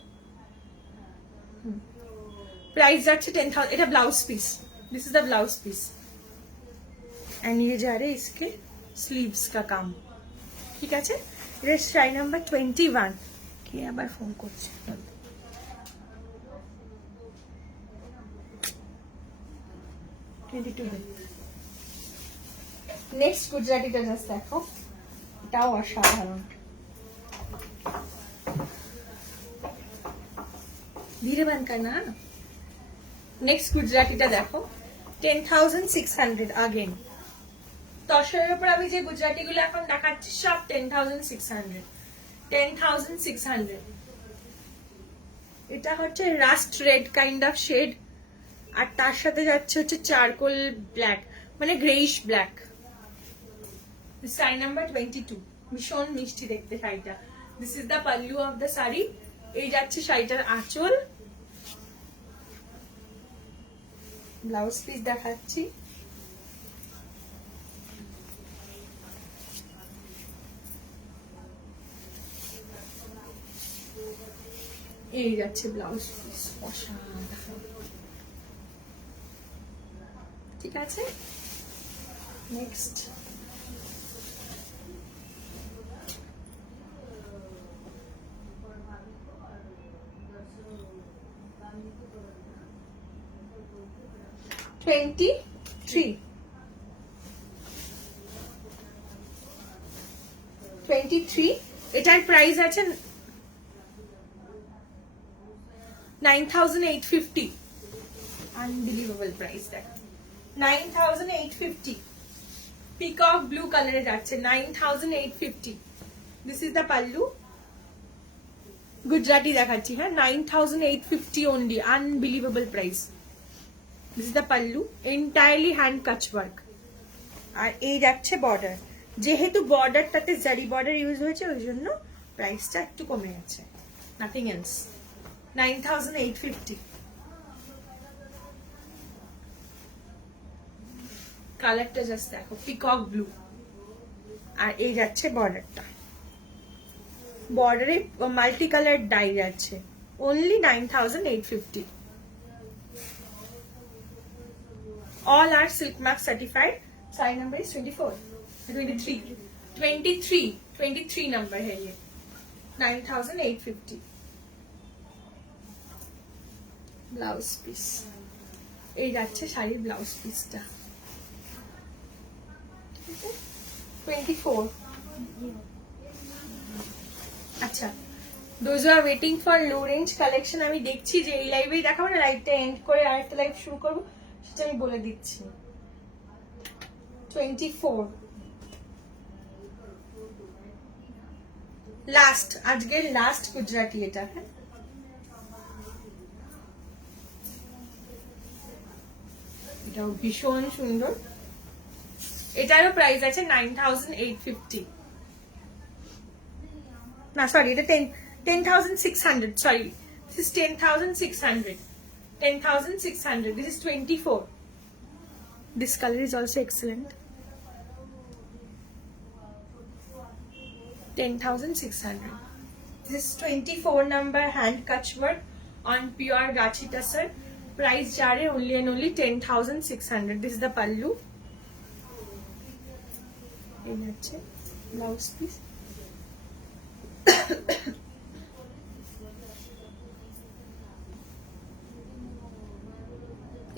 प्राइस जाच्छे 10,000। এটা ব্লাউজ পিস, this is the blouse piece, and ये जा रहे इसके स्लीव्स का काम, ঠিক আছে? এটা শাড়ি নাম্বার 21। কে আবার ফোন করছে? 22। নেক্সট গুজরাটিটা জাস্ট দেখো, এটাও অসাধারণ। ধীরে বান করনা। নেক্সট গুজরাটিটা দেখো, 10,600 अगेन। তসরের উপর আমি যে গুজরাটিগুলো এখন দেখাচ্ছি সব 10,600, 10,600। এটা হচ্ছে rust red kind of shade, আর তার সাথে যাচ্ছে হচ্ছে চারকোল ব্ল্যাক, মানে গ্রেইশ ব্ল্যাক। শাড়ি নাম্বার 22, ভীষণ মিষ্টি দেখতে শাড়িটা। This is the pallu of the sari. এই যাচ্ছে শাড়িটার আঁচল। ব্লাউজ পিস দেখাচ্ছি, এই যাচ্ছে ব্লাউজ পিস, অসাধারণ, ঠিক আছে? Next twenty three, 23। এটার প্রাইস আছে 9,850। আনবিলিভেবল প্রাইস দেখ, 9,850। পিকক ব্লু কালারে যাচ্ছে, 9,850। This is the pallu. Gujarati দেখাচ্ছি, হ্যাঁ, 9,850 only. Unbelievable price. This is the pallu, entirely hand Kutch work. আর এই যাচ্ছে বর্ডার, যেহেতু বর্ডারটাতে জারি বর্ডার ইউজ হয়েছে ওই জন্য প্রাইসটা একটু কমে গেছে, নাথিং এলস। 9850। কালারটা জাস্ট দেখো, পিকক ব্লু। আর এই যাচ্ছে বর্ডারটা, বর্ডারে মাল্টি কালার ডাই যাচ্ছে, only 9850। all are silk mark certified। Size number is 24 23 number है ये, 9850। ব্লাউজ পিস, এই যাচ্ছে শাড়ির ব্লাউজ পিসটা, 24। আচ্ছা, those who are waiting for low range collection, আমি দেখছি যে এই লাইভেই দেখাবো না, লাইভটা এন্ড করে আরেকটা লাইভ শুরু করবো, সেটা আমি বলে দিচ্ছি। 24 লাস্ট, আজকের লাস্ট গুজরাটি এটা। হ্যাঁ, এটাও ভীষণ সুন্দর, এটারও প্রাইস আছে 9850। না সরি, এটা 10,600, sorry, this is 10,600, 10,600, this is 24। this color is also excellent, 10,600। this is 24 number hand catch work on pure gachi tussar, price ja rahe only and only 10,600। this is the pallu, এই হচ্ছে blouse piece.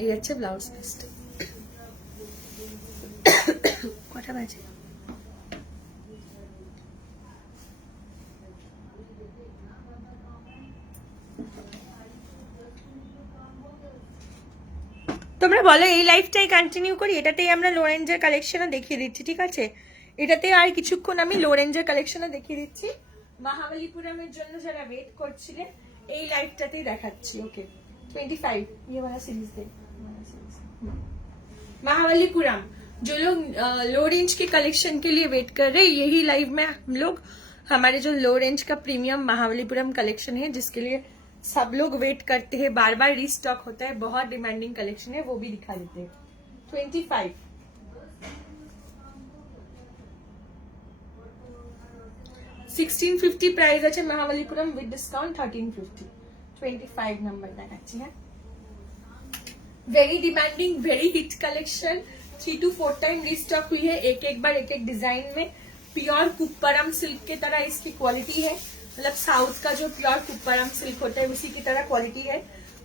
এই হচ্ছে blouse পিসটা। কটা বাজে? তোমরা বলো এই লাইফটাই কন্টিনিউ করি, এটাতেই আমরা লো রেঞ্জের কালেকশনও দেখিয়ে দিচ্ছি, ঠিক আছে? এটাতে আর কিছুক্ষণ আমি লো রেঞ্জের কালেকশনও দেখিয়ে দিচ্ছি। মহাবলীপুরমের জন্য যারা ওয়েট করছিলেন এই লাইভটাতেই দেখাচ্ছি। ओके 25 ये वाला सीरीज दे, महाबलीपुरम। जो लोग लो रेंज के कलेक्शन के लिए वेट कर रहे हैं, यही लाइव में हम लोग हमारे जो लो रेंज का प्रीमियम महाबलीपुरम कलेक्शन है, जिसके लिए सब लोग वेट करते हैं, बार बार रीस्टॉक होता है, बहुत डिमांडिंग कलेक्शन है, वो भी दिखा देते हैं। 25 1650 प्राइस আছে महाबलीपुरम विद डिस्काउंट 1350। 25 नंबर দেখাচ্ছি। হ্যাঁ, very demanding very hit collection, 3 to 4 time restock हुई है, एक एक बार एक एक डिजाइन में। प्योर कुप्परम सिल्क के तरह इसकी क्वालिटी है, मतलब साउथ का जो प्योर कुप्परम सिल्क होता है उसी की तरह क्वालिटी है।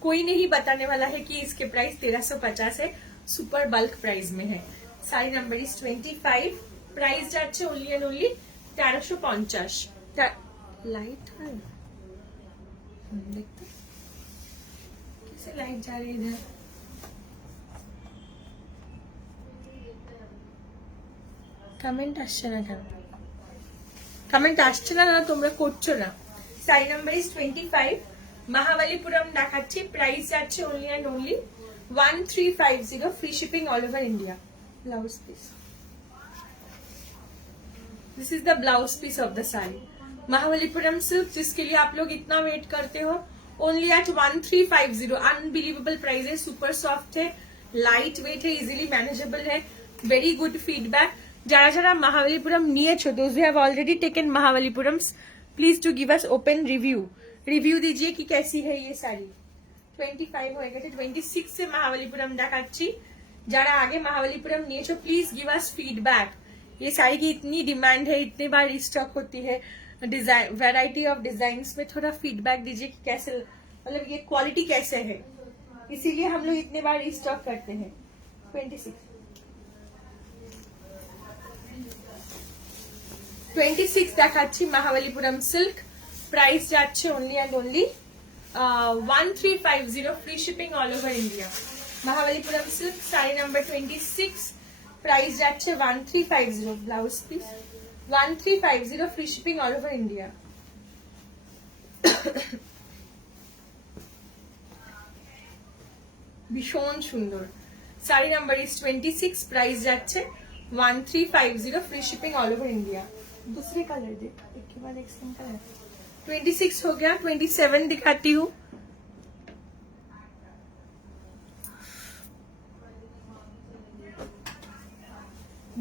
कोई नहीं बताने वाला है कि इसके प्राइस 1350 है, सुपर बल्क प्राइस में है। साड़ी नंबर इज 25, प्राइस যাচ্ছে ओनली एंड ओनली 1350। लाइट है, देखते कैसे लाइट जा रही है इधर। कमेंट আসছে না কেন? কমেন্ট আসছে না, তোমরা করছো না। সাইজ নাম্বার ইজ 25, মহাবলীপুরম দেখাচ্ছি, প্রাইস যাচ্ছে only and only 1350, free shipping all over India. Blouse piece, this is the blouse piece of the sari. Mahabalipuram silk, जिसके लिए आप लोग इतना वेट करते हो, ओनली एट 1350। अनबिलीवेबल प्राइस है, सुपर सॉफ्ट है, लाइट वेट है, इजिली मैनेजेबल है, वेरी गुड फीडबैक। যারা যারা महाबलीपुरम নিয়েছো, those who have already taken Mahabalipurams, please to give us open review दीजिए कि कैसी है ये साड़ी। 25 হয়ে গেছে, 26 से महाबलीपुरम দেখাচ্ছি। যারা আগে महाबलीपुरम নিয়েছো, प्लीज गिव अस फीडबैक। ये साड़ी की इतनी डिमांड है, इतने बार रिस्टॉक होती है, डिजाइन वैरायटी ऑफ डिजाइन में थोड़ा फीडबैक दीजिए कि कैसे, मतलब ये क्वालिटी कैसे है, इसीलिए हम लोग इतने बार रिस्टॉक करते हैं। 26 দেখাচ্ছি महाबलीपुरम सिल्क, प्राइस যাচ্ছে only and only 1350, free shipping all over India. Mahabalipuram silk sari number 26, price যাচ্ছে 1350। Blouse piece 1350, free shipping all over India. ভীষণ সুন্দর। শাড়ি নাম্বার ইজ 26, প্রাইস যাচ্ছে 1350, free shipping all over India. दूसरे कलर दे, एक के बाद एक सेम कलर। 26 हो गया, 27 दिखाती हूँ।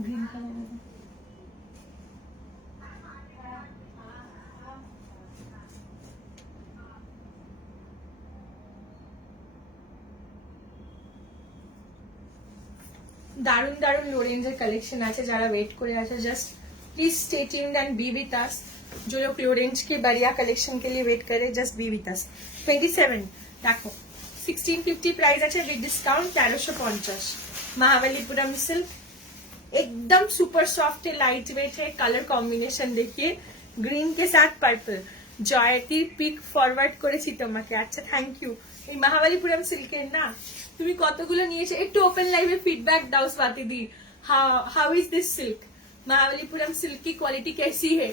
ग्रीन कलर দারুন দারুন লো রেঞ্জের কালেকশন আছে, যারা ওয়েট করে আছে just please stay tuned and B with अस। जो लोग लो रेंज के बढ़िया कलेक्शन के लिए वेट करे, जस्ट बी विथ अस। 27 देखो 1650 प्राइस আছে विद डिस्काउंट 1350। महाबलीपुरम सिल्क एकदम सुपर सॉफ्ट है, लाइट वेट है। कलर कॉम्बिनेशन देखिए, ग्रीन के साथ पर्पल। জয়তী পিক ফরওয়ার্ড করেছি তোমাকে, আচ্ছা থ্যাংক ইউ। এই মহাবলীপুরম সিল্কের না, তুমি কতগুলো নিয়েছো? একটু ওপেন লাইভে ফিডব্যাক দাও Swati di. How is this silk? Mahabalipuram silk की क्वालिटी कैसी है?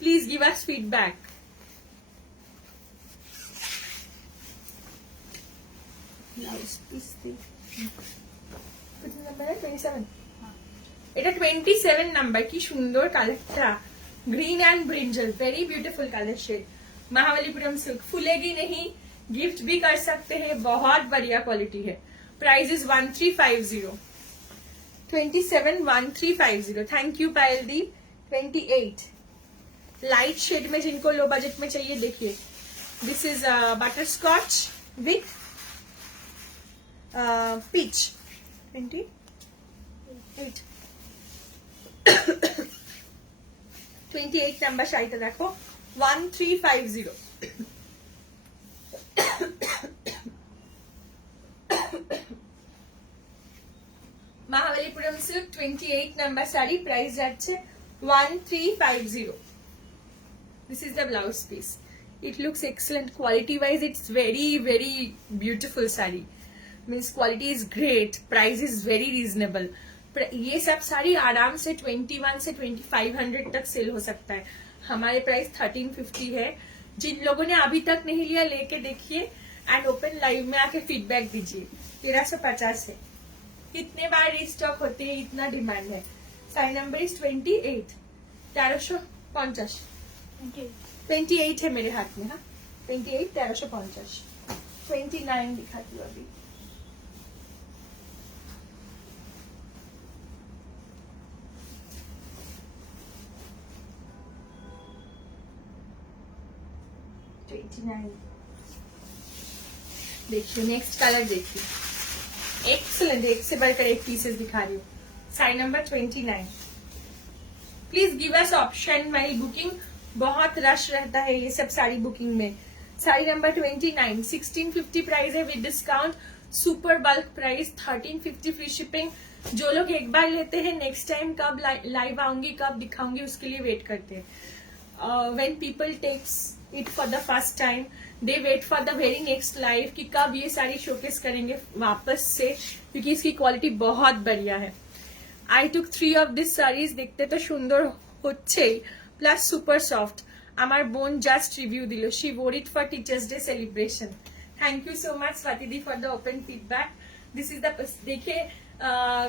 Please give us feedback. Number है 27, এটা 27 নাম্বার। কি সুন্দর কালারটা, green and brinjal, very beautiful colour shade. Mahabalipuram silk फूलेगी नहीं, गिफ्ट भी कर सकते हैं, बहुत बढ़िया क्वालिटी है। Price is 1350। 27 1350। Thank you Payal di. 28 light shade में जिनको लो बजट में चाहिए, देखिए this is butterscotch with peach. 28 28 number শাড়িটা দেখো 1350। Mahabalipuram silk 28 number sari, price যাচ্ছে 1350। This is the blouse piece. It looks excellent, quality wise it's very very beautiful sari, means quality is great, price is very reasonable. ये सब साड़ी आराम से 21 से 2500 तक cell हो सकता है। हमारे प्राइस 1350 है। जिन लोगों ने अभी तक नहीं लिया, लेके देखिए एंड ओपन लाइव में आके फीडबैक दीजिए। 1350 है। कितने बार रिस्टॉक होती है, इतना डिमांड है। Sari number is 28, 1350। 28 है मेरे हाथ में। हाँ 28 1350। 29 दिखाती हूँ अभी। देखिए नेक्स्ट कलर देखिए, एक्सीलेंट, एक से बढ़कर एक पीसेस दिखा रही हूँ। Side number 29। Please give us option, मेरी बुकिंग बहुत रश रहता है ये सब साड़ी बुकिंग में। साड़ी नंबर 29 1650 प्राइस है with discount, super bulk price 1350 free shipping. जो लोग एक बार लेते हैं, नेक्स्ट टाइम कब लाइव आऊंगी, कब दिखाऊंगी, उसके लिए वेट करते हैं। When people takes it for the first time, they wait for the very next live कि कब ये साड़ी शोकेस करेंगे वापस से, क्योंकि इसकी क्वालिटी बहुत बढ़िया है। I took 3 of this saris, देखते तो सुंदर হচ্ছেই, প্লাস সুপার সফট। আমার বোন জাস্ট রিভিউ দিল, she wore it for teachers day celebration. Thank you so much Swati di for the open feedback. This is the देखिए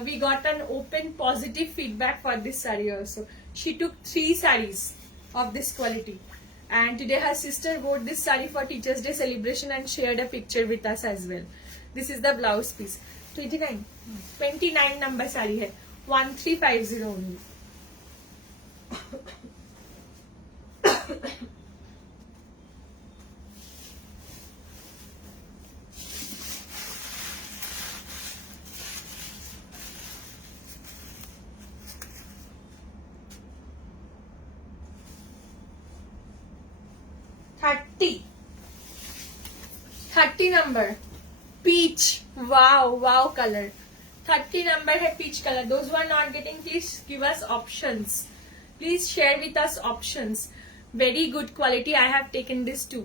we got an open positive feedback for this saree also. She took 3 sarees of this quality, and today her sister wore this saree for Teachers Day celebration and shared a picture with us as well. This is the blouse piece। 29 number saree है, 1350 only। Thirty number peach, wow wow colour. 30 number है peach colour. Those who are not getting, please give us options, please share with us options. Very good quality, I have taken this too.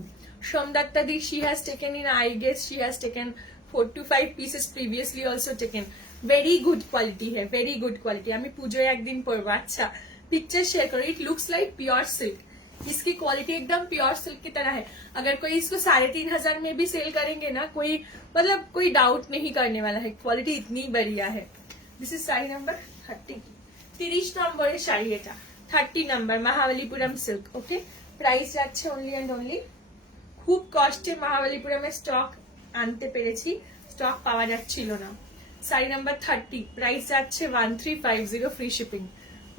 Somdatta di, she has taken in, I guess she has taken 4 to 5 pieces previously also taken। Very good quality है, very good quality. আমি পুজোয় একদিন পরবো। আচ্ছা picture share করো। It looks like pure silk. इसकी quality एकदम pure silk की तरह है. अगर कोई इसको 3,500 में भी सेल करेंगे ना, कोई मतलब कोई डाउट नहीं करने वाला है, क्वालिटी इतनी बढ़िया है. This is sari number 30. 30 নম্বরের শাড়ি এটা. 30 নাম্বার মহাবলীপুরম সিল্ক. ওকে, প্রাইস যাচ্ছে অনলি অ্যান্ড অনলি, খুব কষ্টে মহাবলীপুরমের স্টক আনতে পেরেছি, স্টক পাওয়া যাচ্ছিল না. শাড়ি নাম্বার 30, প্রাইস যাচ্ছে 1350 free shipping.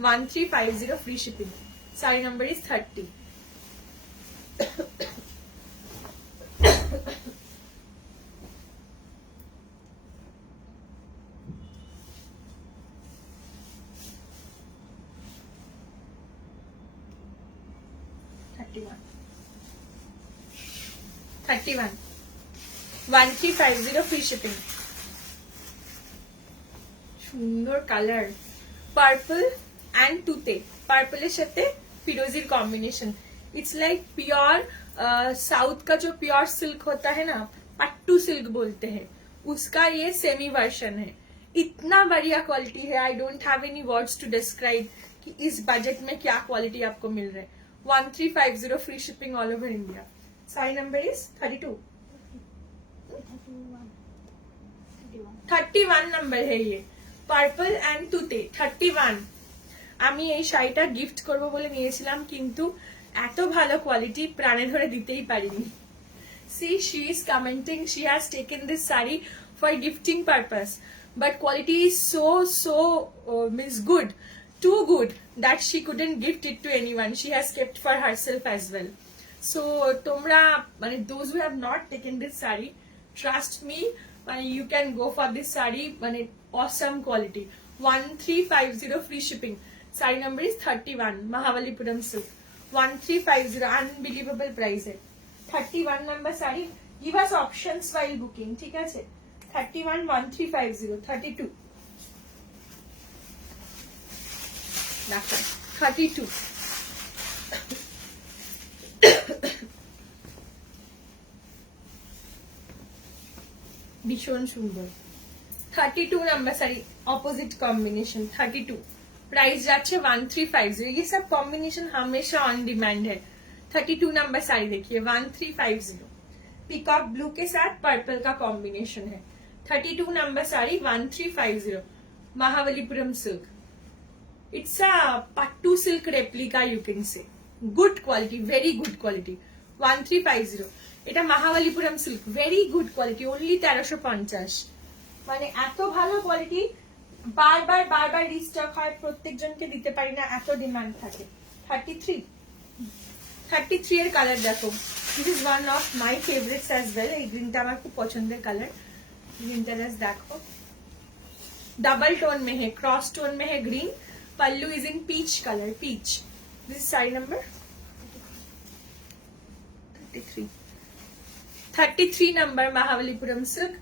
1350 free shipping. Sari number is 30. $31. 1350 free shipping. সুন্দর কালার, পার্পল এন্ড তুতে. পার্পলের সাথে फिरोजी combination. It's like pure south का जो प्योर सिल्क होता है ना, पट्टू सिल्क बोलते हैं, उसका ये सेमी वर्जन है. इतना बढ़िया क्वालिटी है, I don't have any words to describe कि इस बजट में क्या क्वालिटी आपको मिल रहा है. 1350 free shipping all over India. Size number is 32. 31 number है ये, পার্পল এন্ড তুতে. 31. আমি এই শাড়িটা গিফট করব বলে নিয়েছিলাম, কিন্তু এত ভালো কোয়ালিটি প্রাণে ধরে দিতেই পারিনি. See, she is commenting she has taken this saree for gifting purpose, but quality is so means good, too good that she couldn't gift it to anyone. She has kept for herself as well. So তোমরা মানে those who have not taken this saree, trust me, you can go for this saree. মানে awesome quality. 1350 free shipping. Saree number is 31. Mahabalipuram silk. 1350. Unbelievable price है. 31 number saree. Give us options while booking. ठीक है? 31 1350. 32. 32. भीषण सुंदर. 32 number sari, opposite combination. 32. Price जाच्छे 1350. ये सब combination हमेशा ऑन डिमांड है. 32 नंबर साड़ी देखिए, 1350. पीकॉक ब्लू के साथ पर्पल का कॉम्बिनेशन है. 32 number sari 1350. Mahabalipuram silk. It's a pattu silk replica, you can say. Good quality, very good quality. 1350. এটা Mahabalipuram silk, very good quality, only 1350. মানে এত ভালো কোয়ালিটি, বারবার রিস্টক হয়, প্রত্যেকজনকে দিতে পারি না, এত ডিমান্ড থাকে. 33 এর কালার দেখো. This is one of my favourites as well. এই গ্রিনটা আমার খুব পছন্দের কালার. গ্রিনটা দেখো, डबल टोन में है, क्रॉस टोन में है green. Pallu is in peach colour, peach. This is sari number 33. 33 नंबर महाबलीपुरम सिल्क.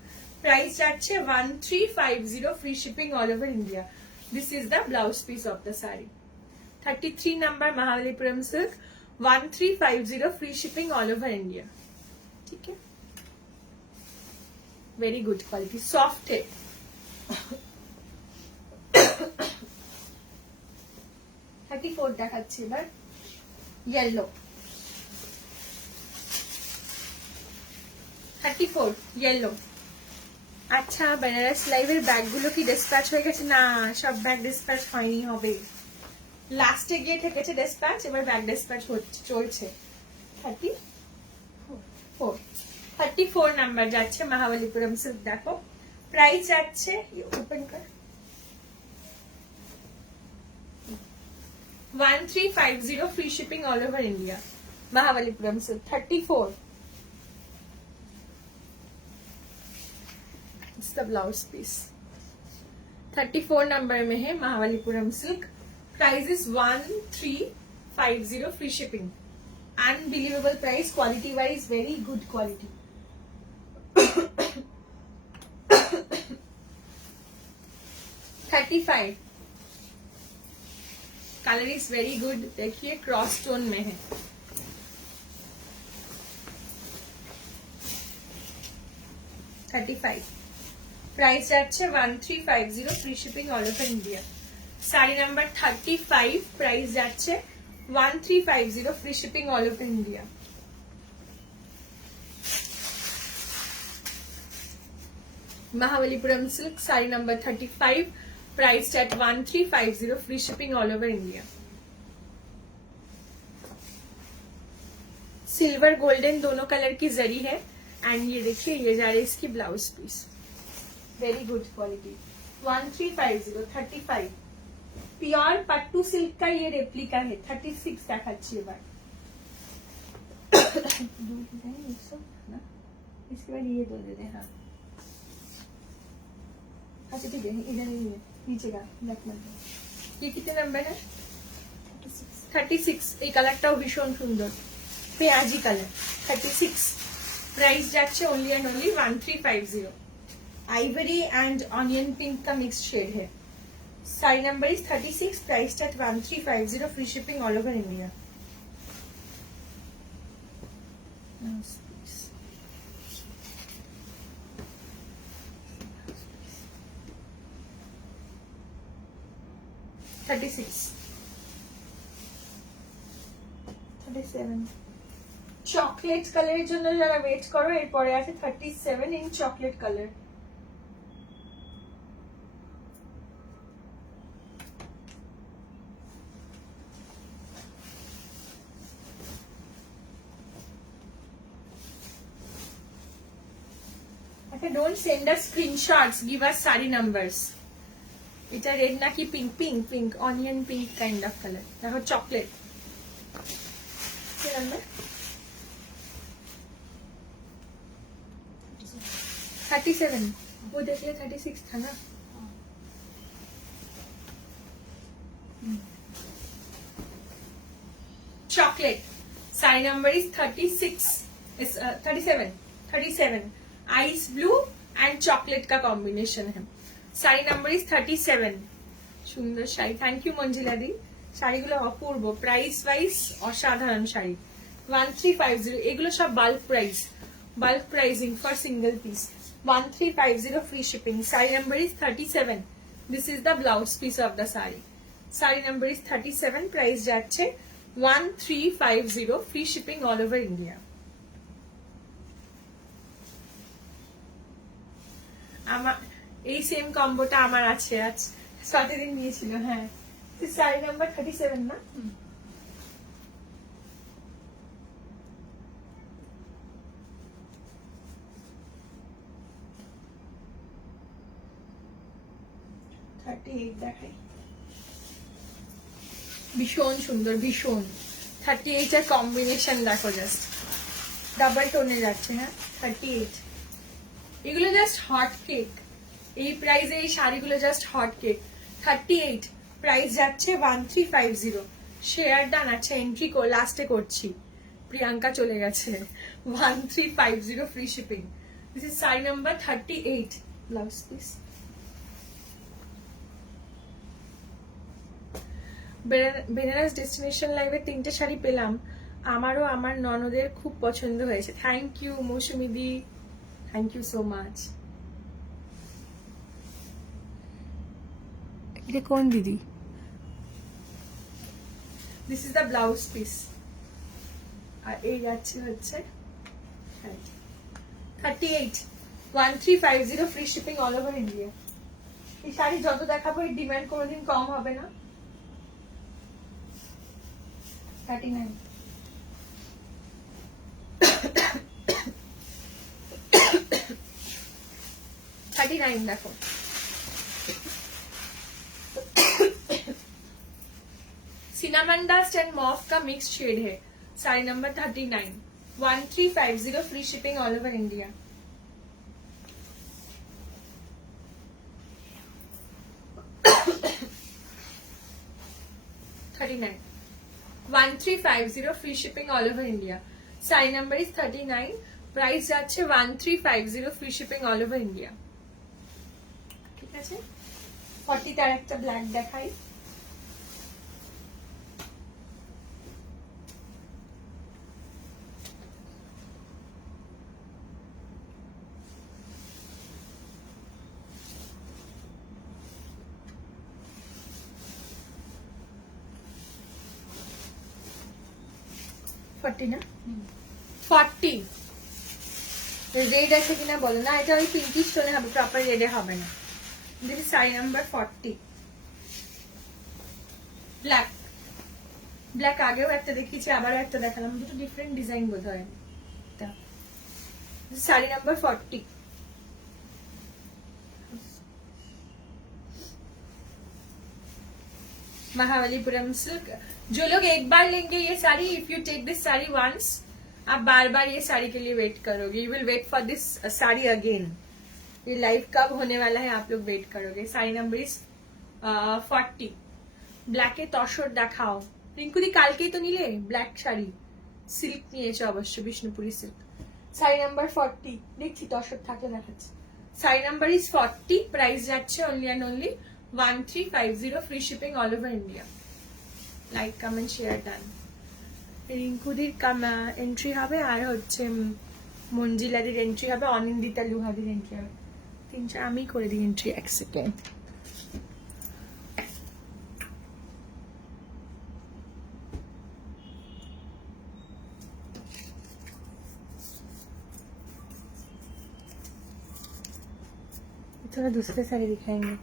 प्राइस जाच्छे 1350 free shipping all over India. This is the blouse piece of the sari. 33 नंबर Mahabalipuram silk. 1350 free shipping all over India. ठीक है, very good quality, soft है. 34 দেখাচ্ছি এবার, yellow. 34 yellow. আচ্ছা, বেনারস লাইভের ব্যাগগুলো কি ডিসপ্যাচ হয়ে গেছে? না, সব ব্যাগ ডিসপ্যাচ হয়নি, হবে. লাস্টে গিয়ে ঠেকেছে ডিসপ্যাচ, এবার ব্যাগ ডিসপ্যাচ চলছে. 34 নাম্বার যাচ্ছে মহাবলীপুরম সিল্ক. দেখো প্রাইস যাচ্ছে, ওপেন কর, 1350 free shipping all over India. Mahabalipuram silk. 34. It's the blouse piece. 34 number में है Mahabalipuram silk. Price is 1350 free shipping. Unbelievable price, quality wise very good quality. 35. Colour is very good. देखिए cross tone में है. 35. Price যাচ্ছে 1350 free shipping all over India. Sari number 35. Price যাচ্ছে 1350, free shipping all over India. Mahabalipuram silk saree number 35, priced at 1350, free shipping all over India. Silver golden दोनों colour की जरी है and ये देखिए ये जा रही है इसकी blouse piece, very good quality. 1350, 35 pure pattu silk का ये रेप्लिका है. 36 দেখাচ্ছি এবার. इसके बाद ये दो दे दे. हाँ अच्छा ठीक है, इधर नहीं है, नीचे का ब्लैक में. ये कितने नंबर है? 36. এই কালারটাও ভীষণ সুন্দর, পেঁয়াজি কালার. 36 प्राइस যাচ্ছে only and only 1350. Ivory and onion pink का मिक्स शेड है. Sari number is 36, price at 1350, free shipping all over India. Chocolate কালারের জন্য যারা ওয়েট করো, এরপরে আছে 37 in chocolate colour. Okay, don't send us screenshots, give us saree numbers. এটা red নাকি pink? Pink, pink, onion pink kind of colour. দেখো chocolate. কি নাম্বার? 37. वो देखिए 36 था ना. Chocolate. Sari number is 36. 37. Ice blue and chocolate का कॉम्बिनेशन है. Sari number is 37. সুন্দর শাড়ি. থ্যাংক ইউ মঞ্জিলা দি. শাড়িগুলো অপূর্ব, প্রাইস ওয়াইজ অসাধারণ শাড়ি. 1350. এগুলো সব bulk price, bulk pricing for single piece. 1350 free shipping. Saree number is 37. This is the blouse piece of the saree. Saree number is 37. Price যাচ্ছে 1350, free shipping all over India. আমার এই same কম্বোটা আমার আছে, আজ সাথেদিন নিয়েছিল. হ্যাঁ, সারি নাম্বার 37 না? দেখাই, ভীষণ সুন্দর, ভীষণ. 38 এর কম্বিনেশন দেখো, জাস্ট ডাবল টোনে যাচ্ছে. হ্যাঁ 38. এগুলো জাস্ট হট কেক. এই প্রাইসে এই শাড়িগুলো জাস্ট হট কেক. 38 প্রাইস যাচ্ছে 1350. Share done. আচ্ছা এন্ট্রি লাস্টে করছি, প্রিয়াঙ্কা চলে গেছে. 1350 free shipping. This is sari number 38. Blouse piece. Banaras destination লাইভে 3টে শাড়ি পেলাম, আমারও আমার ননদের খুব পছন্দ হয়েছে. Thank you Mousumi di, thank you so much. এটা কোন দিদি? This is the blouse piece. আর এই যাচ্ছে হচ্ছে 38. 1350 free shipping all over India. এই শাড়ি যত দেখাবো এর ডিমান্ড কোনোদিন কম হবে না. 39. देखो सिनेमन डस्ट एंड मॉफ का मिक्स शेड है. Sari number 39. 1350 free shipping all over India. $39. 1350 free shipping all over India. Size number is 39. Price যাচ্ছে 1350 free shipping all over India. ঠিক আছে, 40 তার একটা ব্ল্যাক দেখাই. 40 না 40 রেড আছে কিনা বলো না, এটা ওই পিঙ্কি স্টোনে হবে, প্রপার রেডে হবে না। This is sari number 40 black. Black আগেও একটা দেখিয়েছি, আবারও একটা দেখালাম, দুটো ডিফারেন্ট ডিজাইন বোধ হয়। Sari number 40 Mahabalipuram silk. जो लोग एक बार लेंगे ये sari, if you take this sari once, आप बार बार ये साड़ी के लिए वेट करोगे, you will wait for this sari again. ये लाइव कब होने वाला है आप लोग वेट करोगे। साड़ी नंबर इज 40 ব্ল্যাকে তসর দেখাও। রিঙ্কুদি কালকেই তো নিলে ব্ল্যাক শাড়ি, সিল্ক নিয়েছো অবশ্য, বিষ্ণুপুরি সিল্ক। শাড়ি নাম্বার 40 দেখছি তসর থাকলে দেখাচ্ছি। শাড়ি নাম্বার ইজ 40, প্রাইস যাচ্ছে only and only 1350, free shipping all over India. Like comment share done. রিঙ্কুদির এন্ট্রি হবে, আর হচ্ছে মঞ্জিলাদির এন্ট্রি হবে, অনিন্দিতা লুহাদির এন্ট্রি হবে। 3-4 আমি করে দিই এন্ট্রি, এক সেকেন্ড। थोड़ा दूसरे साड़ी दिखाएंगे।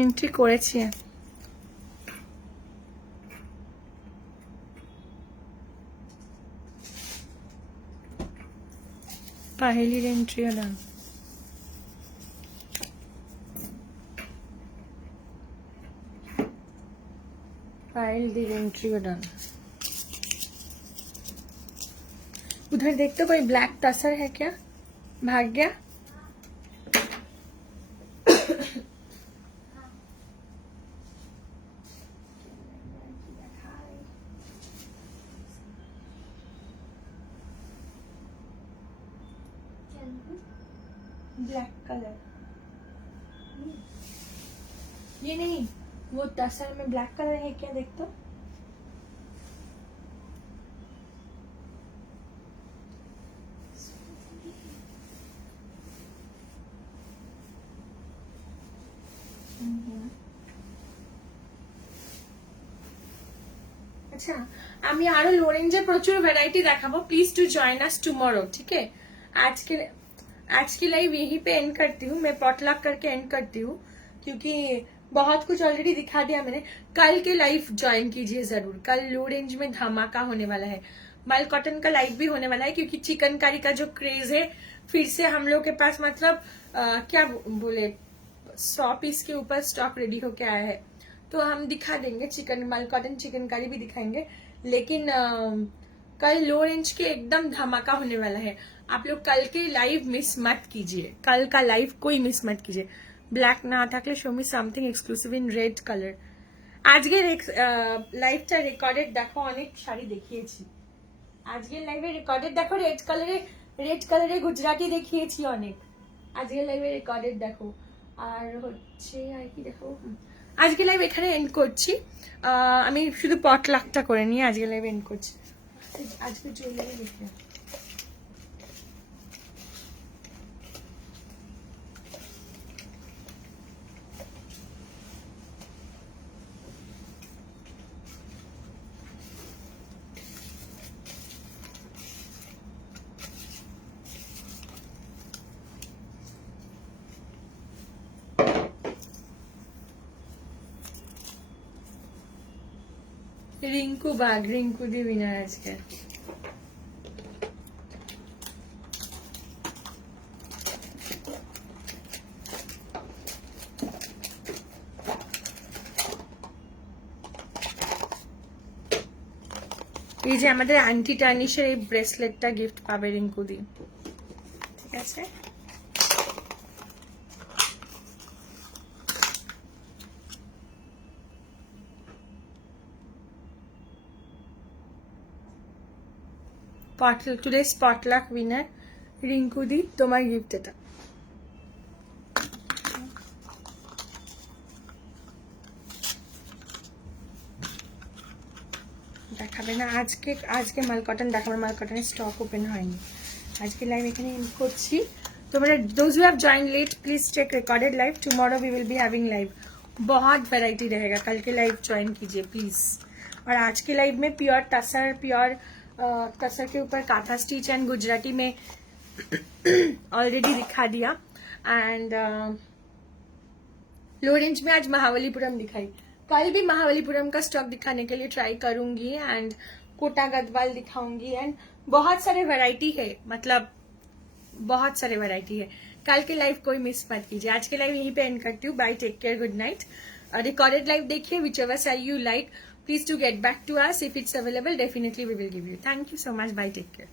এন্ট্রি করেছি। পাহেলির এন্ট্রি ডান। पायल दी एंट्री डन। उधर देख तो कोई ब्लैक टसर है क्या? भाग गया? ब्लैक कलर, ये नहीं, वो टसर में ब्लैक कलर है क्या, देख तो। আচ্ছা, আমি আরো লোরেঞ্জের প্রচুর ভ্যারাইটি দেখাবো, please to join us tomorrow, ठीक है। आज की लाइव यहीं पे एंड करती हूँ, मैं पॉटलक करके एंड करती हूँ, क्योंकि बहुत कुछ ऑलरेडी दिखा दिया मैंने। कल के लाइव ज्वाइन कीजिए जरूर, कल लो रेंज में धमाका होने वाला है। मल कॉटन का लाइव भी होने वाला है, क्योंकि चिकनकारी का जो क्रेज है फिर से हम लोग के पास, मतलब क्या बोले, 100 पीस के ऊपर स्टॉक रेडी होके आया है, तो हम दिखा देंगे। मल कॉटन चिकनकारी भी दिखाएंगे, लेकिन कल लो रेंज के एकदम धमाका होने वाला है। आप लोग कल के लाइव मिस मत कीजिए, कल का लाइव कोई मिस मत कीजिए। ব্ল্যাক না থাকলে show me something exclusive in red colour. আজকের লাইভটা রেকর্ডেড দেখো, অনেক শাড়ি দেখিয়েছি। আজকের লাইভে রেকর্ডেড দেখো, রেড কালারে গুজরাটি দেখিয়েছি অনেক। আজকের লাইভে রেকর্ডেড দেখো, আর হচ্ছে আর কি দেখো। আজকের লাইভ এখানে এন্ড করছি, আমি শুধু পটলাকটা করে নিয়ে আজকের লাইভ এন্ড করছি। আজকে জুয়েলারি দেখে रिंकू बाग, रिंकू दी विनर আজকে। এই যে আমাদের আন্টি টার্নিশের এই ব্রেসলেটটা গিফট পাবে রিঙ্কু দি, ঠিক আছে। today's potluck winner রিঙ্কু দি, তোমার গিফট এটা। দেখাবে না আজকে মাল কটন দেখাবে, মাল কটনের স্টক ওপেন হয়নি। আজকে লাইভ এখানে এন্ড করছি। তোমরা those who have joined late please check recorded live, tomorrow we will be having live, बहुत वैरायटी रहेगा, कल के लाइव ज्वाइन कीजिए प्लीज। और आज के लाइव में प्योर तसर के ऊपर काथा स्टिच एंड गुजराती में ऑलरेडी दिखा दिया। एंड लो रेंज में आज महाबलीपुरम दिखाई, कल भी महाबलीपुरम का स्टॉक दिखाने के लिए ट्राई करूंगी एंड कोटा गदवाल दिखाऊंगी एंड बहुत सारे वैरायटी है, मतलब बहुत सारे वैरायटी है। कल के लाइव कोई मिस मत कीजिए। आज के लाइव यहीं पे एंड करती हूँ। Bye, take care, good night. Recorded live देखिए, whichever side you like, please to get back to us. If it's available definitely we will give you. Thank you so much, bye, take care.